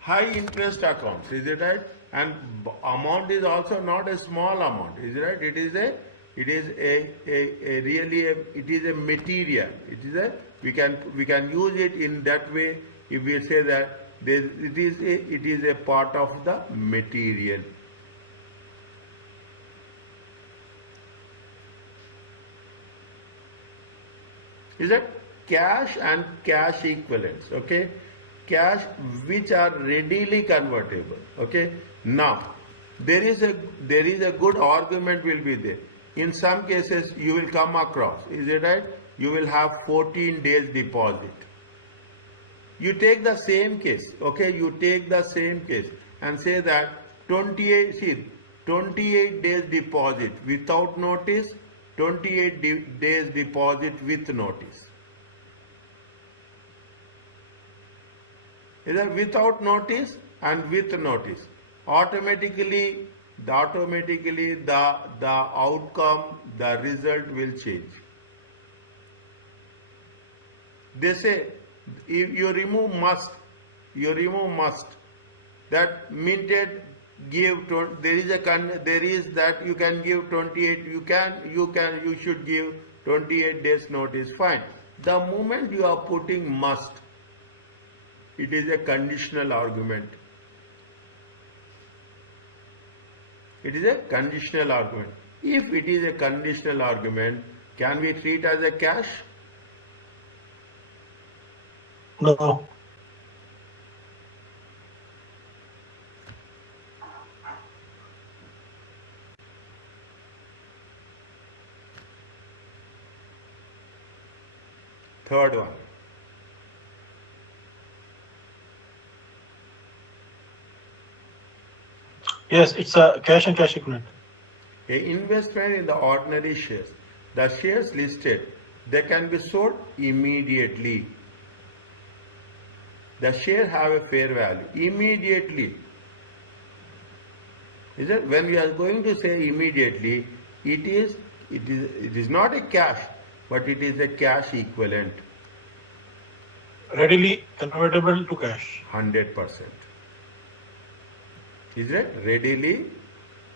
High interest accounts, is it right? And amount is also not a small amount, is it right? It is a material. It is a, we can use it in that way if we say that it is a part of the material. Is that cash and cash equivalents? Okay, cash which are readily convertible. Okay, now there is a good argument will be there. In some cases you will come across, is it right? You will have 14 days deposit. You take the same case, okay, you take the same case and say that 28 days deposit without notice, 28 days deposit with notice. Either without notice and with notice. Automatically the outcome, the result will change. They say, if you remove must, that minted give, there is that you can give 28, you should give 28 days notice, fine. The moment you are putting must, it is a conditional argument. It is a conditional argument. If it is a conditional argument, can we treat as a cash? No. Third one. Yes, it's a cash and cash equivalent. A investment in the ordinary shares. The shares listed, they can be sold immediately. The share have a fair value immediately. Is it? When we are going to say immediately, it is not a cash, but it is a cash equivalent. Readily convertible to cash. 100%. Is it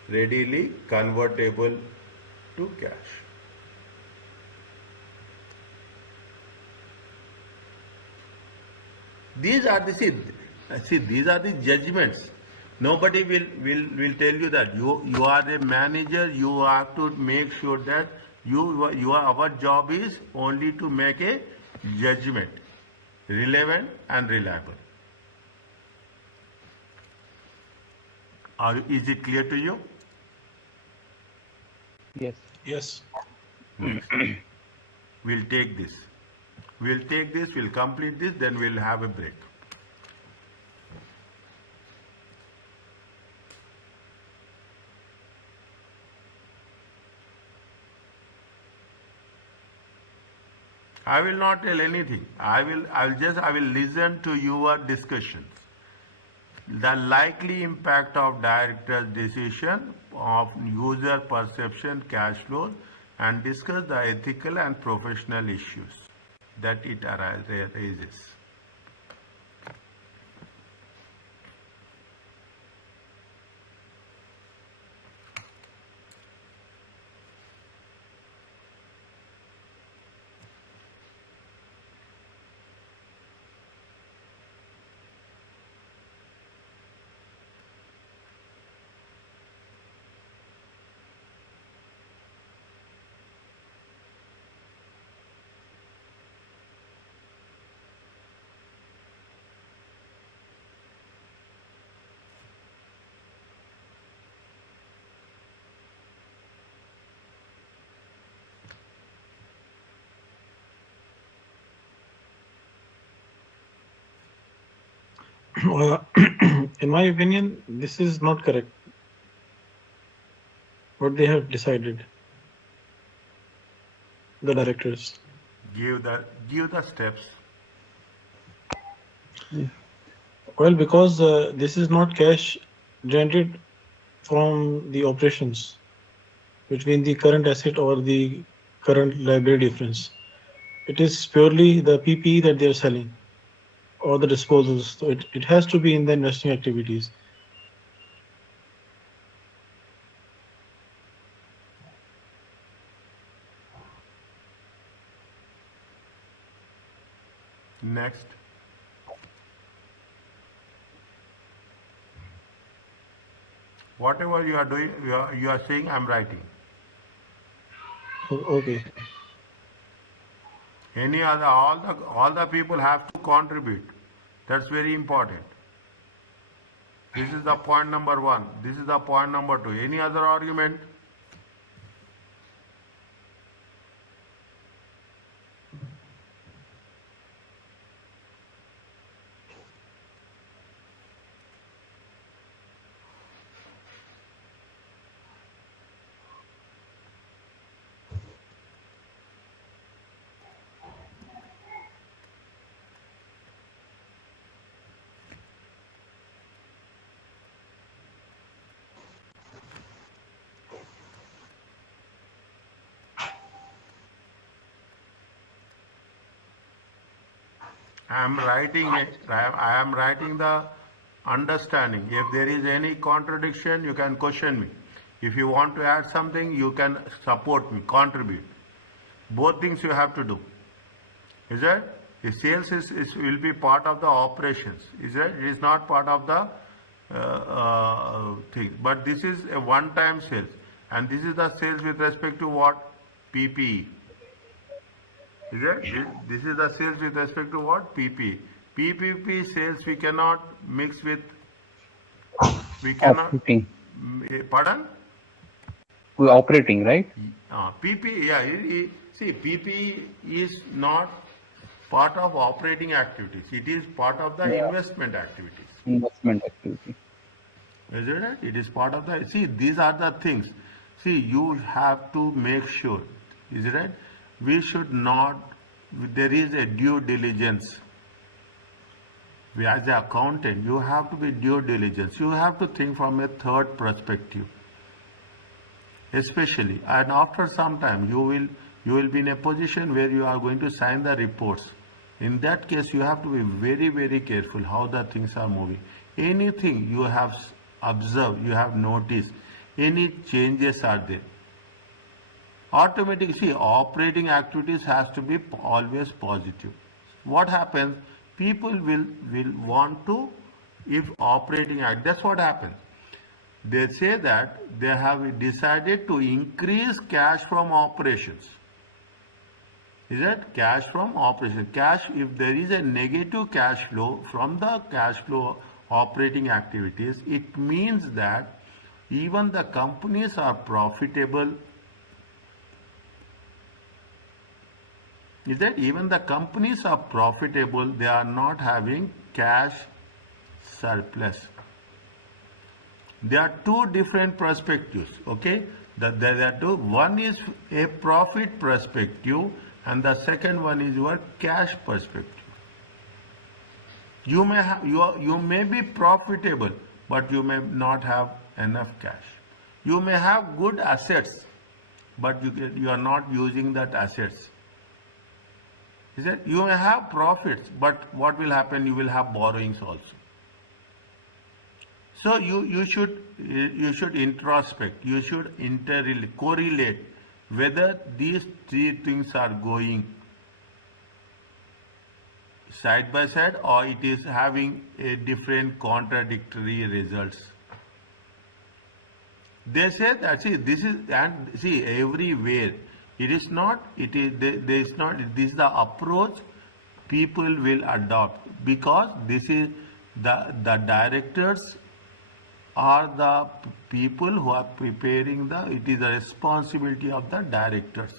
readily convertible to cash? These are the these are the judgments. Nobody will tell you that you are a manager. You have to make sure that our job is only to make a judgment, relevant and reliable. Is it clear to you? Yes. Yes. We'll take this. We'll complete this, then we'll have a break. I will not tell anything. I will listen to your discussions. The likely impact of director's decision of user perception cash flows and discuss the ethical and professional issues that it raises. In my opinion, this is not correct. What they have decided, the directors. Give the steps. Well, because this is not cash generated from the operations between the current asset or the current liability difference. It is purely the PPE that they are selling or the disposals. So it has to be in the investing activities. Next. Whatever you are doing, you are saying, I'm writing. Okay. Any other, all the people have to contribute. That's very important. This is the point number 1. This is the point number 2. Any other argument? I am writing the understanding. If there is any contradiction, you can question me. If you want to add something, you can support me, contribute. Both things you have to do. Is it? The sales will be part of the operations. Is it? It is not part of the thing. But this is a one-time sales. And this is the sales with respect to what? PPE. Is it? This is the sales with respect to what? PPE. PPP sales we cannot mix with, we cannot, Operating. pardon? We're operating, right? PP, yeah, see, PP is not part of operating activities. It is part of the investment activities. Investment activity. Is it right? It is part of the, see, these are the things. See, you have to make sure, is it right? We should not, there is a due diligence. As an accountant, you have to be due diligence. You have to think from a third perspective. Especially, and after some time, you will be in a position where you are going to sign the reports. In that case, you have to be very, very careful how the things are moving. Anything you have observed, you have noticed any changes are there. Automatic, see, operating activities has to be always positive. What happens? People will want to, if operating act, that's what happens. They say that they have decided to increase cash from operations. Is that cash from operation? Cash, if there is a negative cash flow from the cash flow operating activities, it means that even the companies are profitable. Is that even the companies are profitable, they are not having cash surplus. There are two different perspectives, okay? There are two. One is a profit perspective and the second one is your cash perspective. You may have, you may be profitable, but you may not have enough cash. You may have good assets, but you are not using that assets. Is that you may have profits, but what will happen? You will have borrowings also. So you should introspect. You should correlate whether these three things are going side by side or it is having a different contradictory results. They say that, see, this is, and see, everywhere it is not, it is, there is not, this is the approach people will adopt, because this is the directors are the people who are preparing it is the responsibility of the directors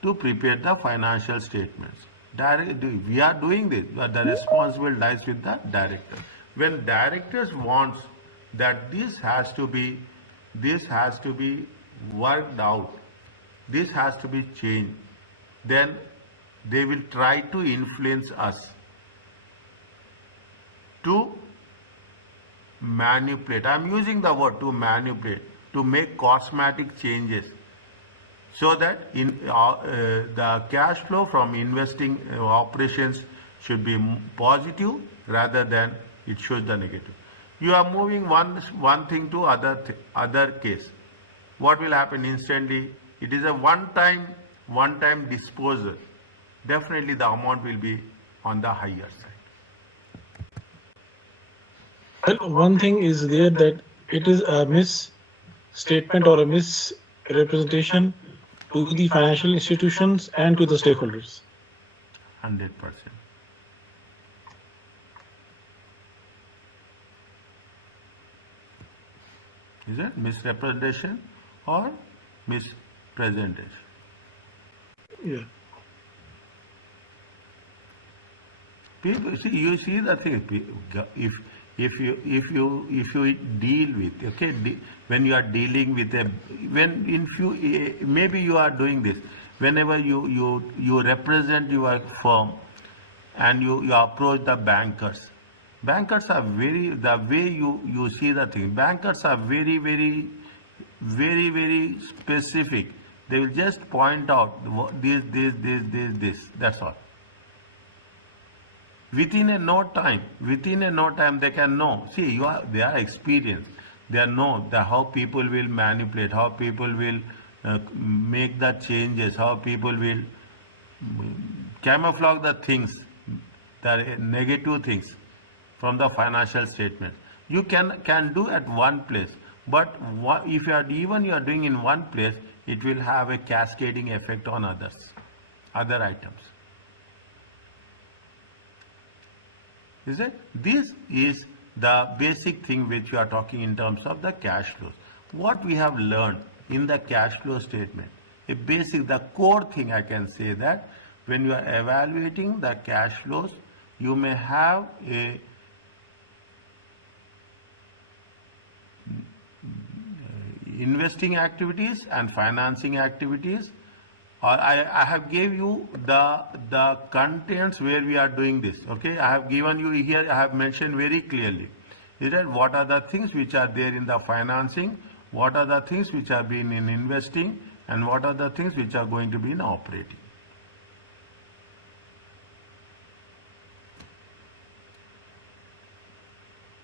to prepare the financial statements. We are doing this, but the responsibility lies with the director. When directors wants that this has to be worked out, this has to be changed, then they will try to influence us to manipulate. I am using the word to manipulate, to make cosmetic changes, so that in the cash flow from investing operations should be positive rather than it shows the negative. You are moving one thing to other case. What will happen instantly? It is a one-time disposal. Definitely the amount will be on the higher side. Well, one thing is there that it is a misstatement or a misrepresentation to the financial institutions and to the stakeholders. 100%. Is it misrepresentation or mispresentation? Yeah. People, see, you see the thing. If you deal with, okay, when you are dealing with maybe you are doing this, whenever you represent your firm and you approach the bankers. Bankers are the way you see the thing, bankers are very specific. They will just point out this, that's all. Within a no time they can know. See, they are experienced. They know how people will manipulate, how people will make the changes, how people will camouflage the things, the negative things from the financial statement. You can do at one place, but if you are doing in one place, it will have a cascading effect on other items. Is it? This is the basic thing which we are talking in terms of the cash flows. What we have learned in the cash flow statement, the core thing I can say that when you are evaluating the cash flows, you may have a investing activities and financing activities. I have gave you the contents where we are doing this. Okay, I have given you here. I have mentioned very clearly. Is that what are the things which are there in the financing? What are the things which are being in investing? And what are the things which are going to be in operating?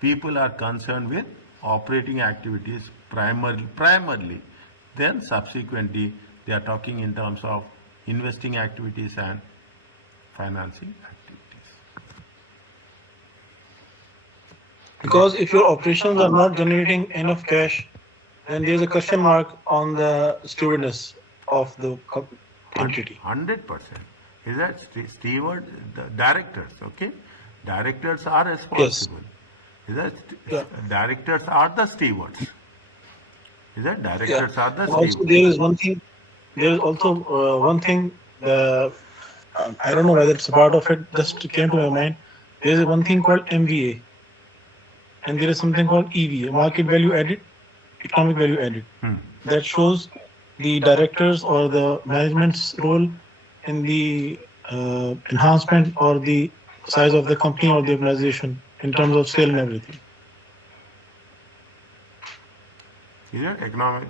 People are concerned with operating activities primarily. Then subsequently, they are talking in terms of investing activities and financing activities. Because if your operations are not generating enough cash, then there's a question mark on the stewardess of the entity. 100%. Is that steward, the directors, okay? Directors are responsible. Is that Yeah. directors are the stewards? Is that directors are the And also, stewards? there is one thing. There is also one thing. I don't know whether it's a part of it. Just came to my mind. There is one thing called MVA, and there is something called EVA, market value added, economic value added. That shows the directors or the management's role in the enhancement or the size of the company or the organization in terms of sale and everything. Is that economic?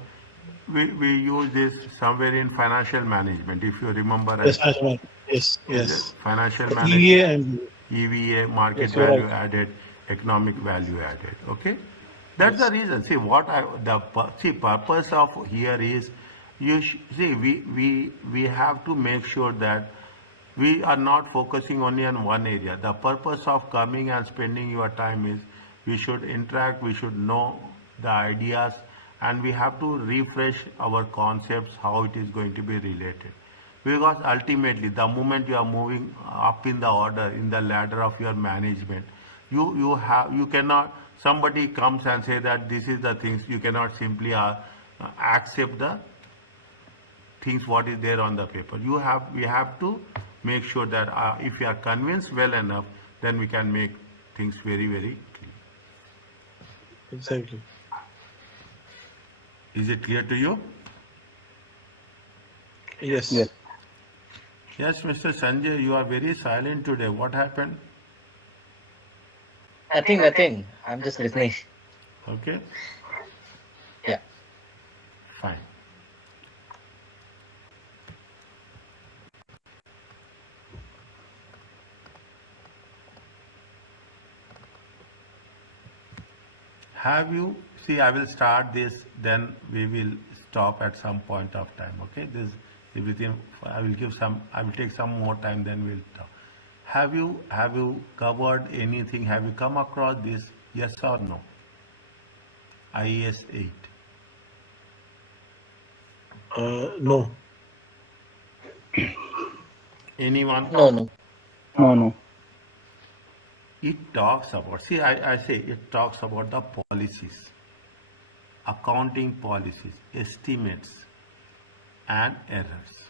We use this somewhere in financial management, if you remember. Yes, management. Yes, Is it yes. financial The management? EVA and EVA, market Yes, you're value right. added, economic value added. Okay, that's the reason. See what purpose of here is, see we have to make sure that we are not focusing only on one area. The purpose of coming and spending your time is we should interact, we should know the ideas, and we have to refresh our concepts how it is going to be related. Because ultimately, the moment you are moving up in the order, in the ladder of your management, you cannot, somebody comes and say that this is the things, you cannot simply accept the things what is there on the paper. We have to make sure that if you are convinced well enough, then we can make things very, very clear. exactly. Is it clear to you? Yes. Yes. Yes, Mr. Sanjay, you are very silent today. What happened? Nothing. I'm just listening. Okay, Yeah. fine. Have you, see, I will start this, then we will stop at some point of time, okay? This, within, I will take some more time, then we'll talk. Have you covered anything? Have you come across this? Yes or no? IAS 8. No. Anyone? No. No. It talks about, see, I say it talks about the policies, accounting policies, estimates, and errors.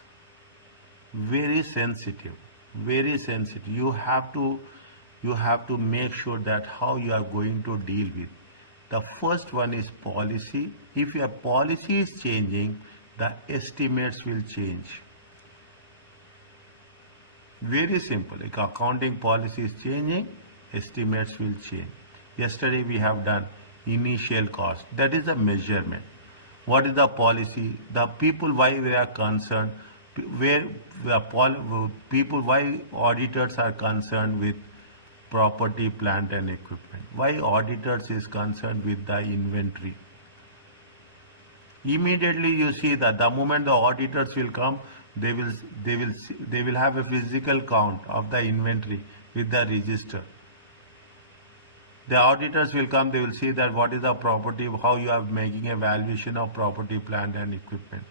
Very sensitive, very sensitive. You have to make sure that how you are going to deal with. The first one is policy. If your policy is changing, the estimates will change. Very simple. Like accounting policy is changing, estimates will change. Yesterday we have done initial cost. That is a measurement. What is the policy? The people why they are concerned, where the people why auditors are concerned with property, plant and equipment. Why auditors is concerned with the inventory. Immediately you see that the moment the auditors will come, they will have a physical count of the inventory with the register. The auditors will come, they will see that what is the property, how you are making a valuation of property, plant and equipment.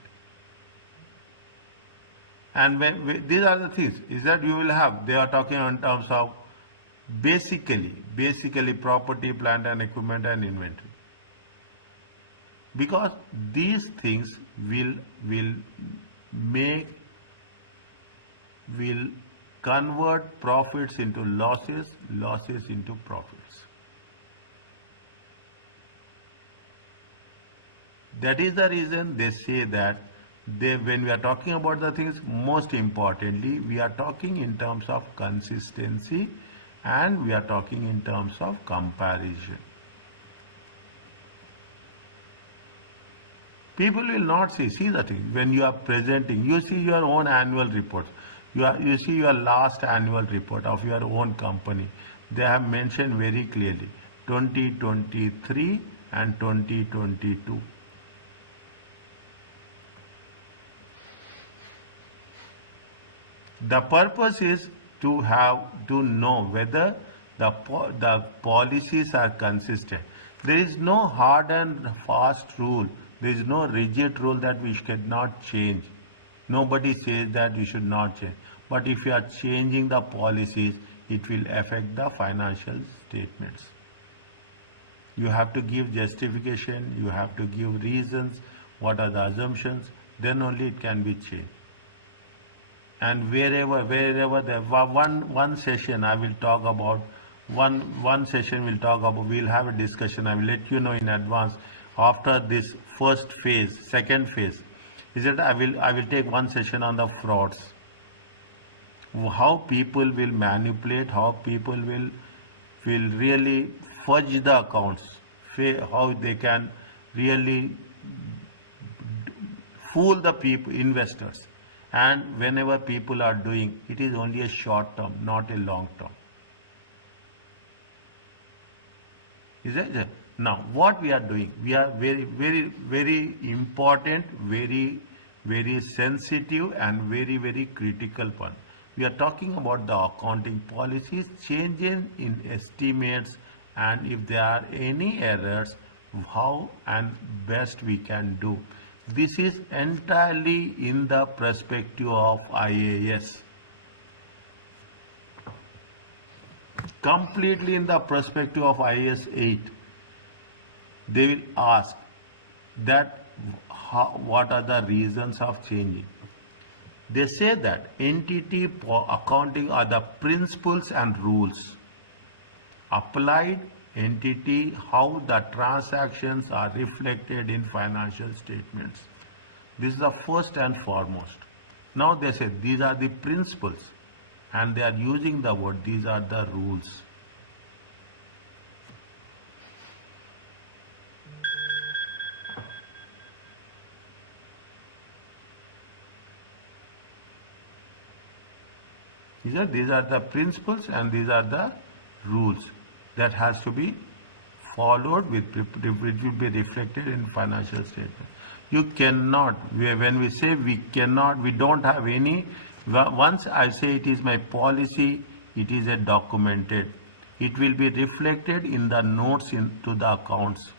And these are the things, is that you will have, they are talking in terms of basically property, plant and equipment and inventory. Because these things will convert profits into losses, losses into profits. That is the reason they say that when we are talking about the things, most importantly, we are talking in terms of consistency and we are talking in terms of comparison. People will not see the thing. When you are presenting, you see your own annual report. You see your last annual report of your own company. They have mentioned very clearly 2023 and 2022. The purpose is to know whether the policies are consistent. There is no hard and fast rule. There is no rigid rule that we cannot change. Nobody says that you should not change. But if you are changing the policies, it will affect the financial statements. You have to give justification, you have to give reasons, what are the assumptions, then only it can be changed. And wherever the one session I will talk about, one session we'll talk about, we'll have a discussion. I will let you know in advance after this first phase, second phase. Is that I will take one session on the frauds. How people will manipulate, how people will really fudge the accounts, how they can really fool the people, investors. And whenever people are doing, it is only a short term, not a long term. Is it? Now, what we are doing, we are very important, very sensitive and very critical one. We are talking about the accounting policies, changes in estimates, and if there are any errors, how and best we can do. This is entirely in the perspective of IAS. Completely in the perspective of IAS 8. They will ask that what are the reasons of changing. They say that entity accounting are the principles and rules. Applied entity, how the transactions are reflected in financial statements. This is the first and foremost. Now they say these are the principles and they are using the word, these are the rules. These are the principles and these are the rules that has to be followed with, it will be reflected in financial statement. You cannot, when we say we cannot, we don't have any, once I say it is my policy, it is a documented. It will be reflected in the notes into the accounts.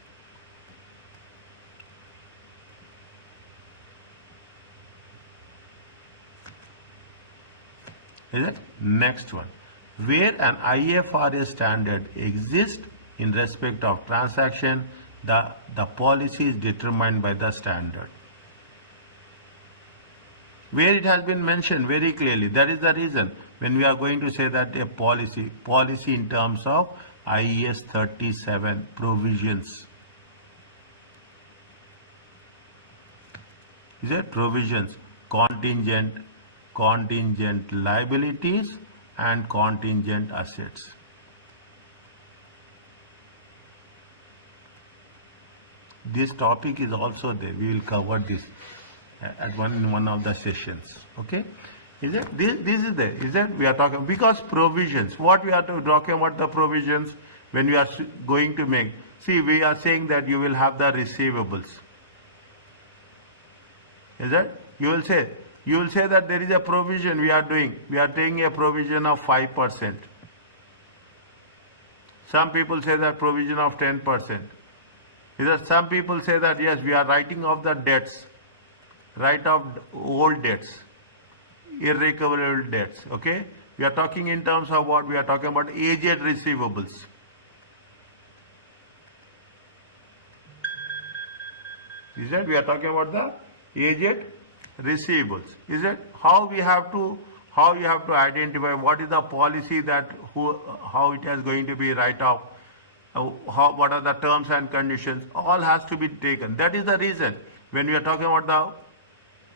Is it? Next one. Where an IFRS standard exists in respect of transaction, the policy is determined by the standard. Where it has been mentioned very clearly, that is the reason when we are going to say that a policy in terms of IAS 37 provisions. Is it? Provisions, contingent liabilities and contingent assets. This topic is also there. We will cover this at one of the sessions. Okay? Is it? This is there. Is it? We are talking because provisions. What we are talking about the provisions when we are going to make. See, we are saying that you will have the receivables. Is it? You will say that there is a provision we are doing. We are taking a provision of 5%. Some people say that provision of 10%. Is that some people say that yes, we are writing off the debts, write off old debts, irrecoverable debts. Okay? We are talking in terms of what? We are talking about aged receivables. Is that we are talking about the aged receivables? Is it how you have to identify what is the policy that how it is going to be write off, what are the terms and conditions, all has to be taken. That is the reason when we are talking about the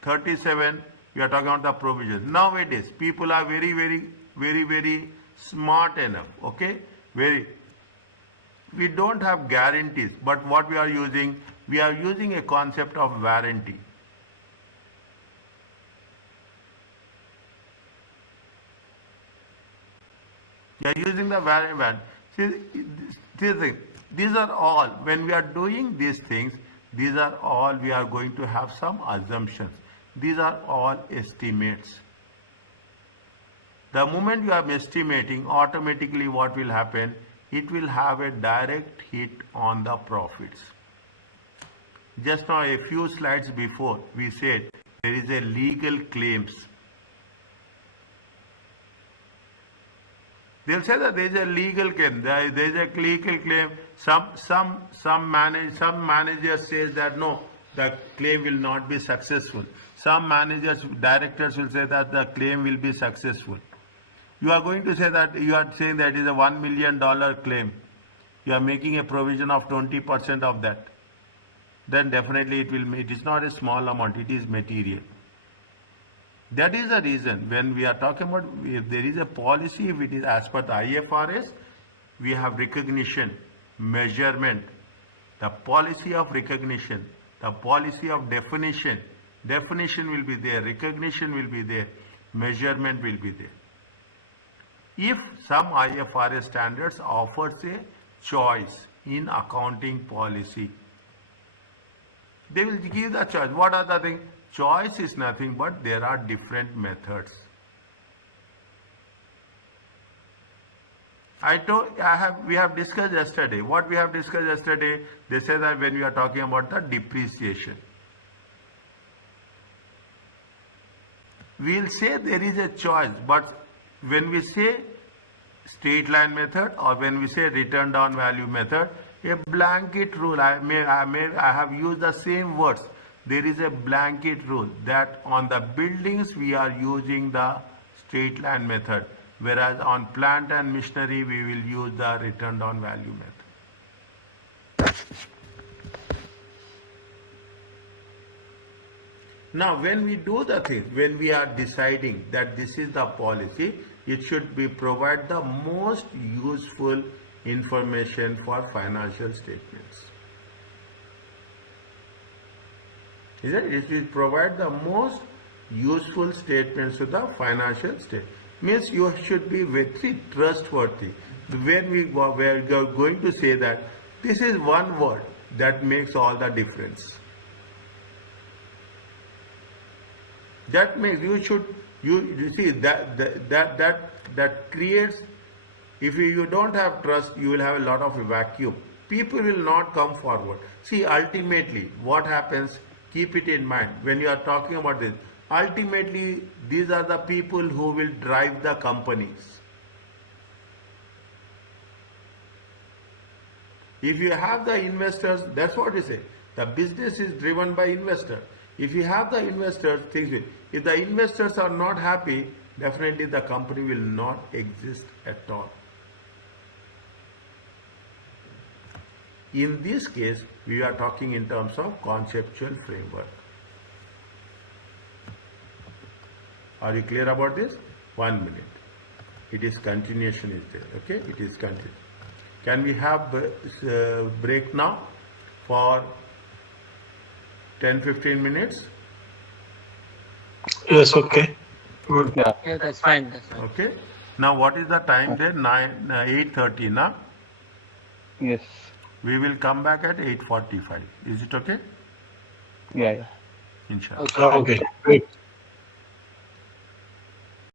37, we are talking about the provisions. Nowadays people are very smart enough. Okay, we don't have guarantees, but what we are using a concept of warranty. You are using the warranty. See the thing. These are all, when we are doing these things, these are all, we are going to have some assumptions. These are all estimates. The moment you are estimating, automatically what will happen? It will have a direct hit on the profits. Just now, a few slides before, we said there is a legal claims. They'll say that there is a legal claim. There is a legal claim. Some manager says that no, the claim will not be successful. Some managers, directors will say that the claim will be successful. You are going to say that, you are saying that it is a $1 million claim. You are making a provision of 20% of that. Then definitely it is not a small amount, it is material. That is the reason when we are talking about, if there is a policy, if it is as per the IFRS, we have recognition, measurement, the policy of recognition, the policy of definition. Definition will be there, recognition will be there, measurement will be there. If some IFRS standards offers a choice in accounting policy, they will give the choice. What are the things? Choice is nothing but there are different methods. We have discussed yesterday. What we have discussed yesterday, they say that when we are talking about the depreciation, we will say there is a choice, but when we say straight line method or when we say return down value method, a blanket rule, I have used the same words. There is a blanket rule that on the buildings we are using the straight line method, whereas on plant and machinery we will use the return down value method. Now when we do the thing, when we are deciding that this is the policy, it should be provide the most useful information for financial statements. It will provide the most useful statements to the financial statement. Means you should be very trustworthy. When we are going to say that this is one word that makes all the difference. That makes you see that creates, if you don't have trust, you will have a lot of vacuum. People will not come forward. See, ultimately what happens, keep it in mind when you are talking about this. Ultimately, these are the people who will drive the companies. If you have the investors, that's what we say. The business is driven by investors. If you have the investors, things will. If the investors are not happy, definitely the company will not exist at all. In this case, we are talking in terms of conceptual framework. Are you clear about this? 1 minute. It is continuation is there. Okay, it is continued. Can we have break now for 10-15 minutes? Yes, okay. Good. Yeah. Yeah, that's fine. That's fine. Okay. Now what is the time there? 8:30 now. Yes. We will come back at 8:45. Is it okay? Yeah. Inshallah. Okay. Okay, great.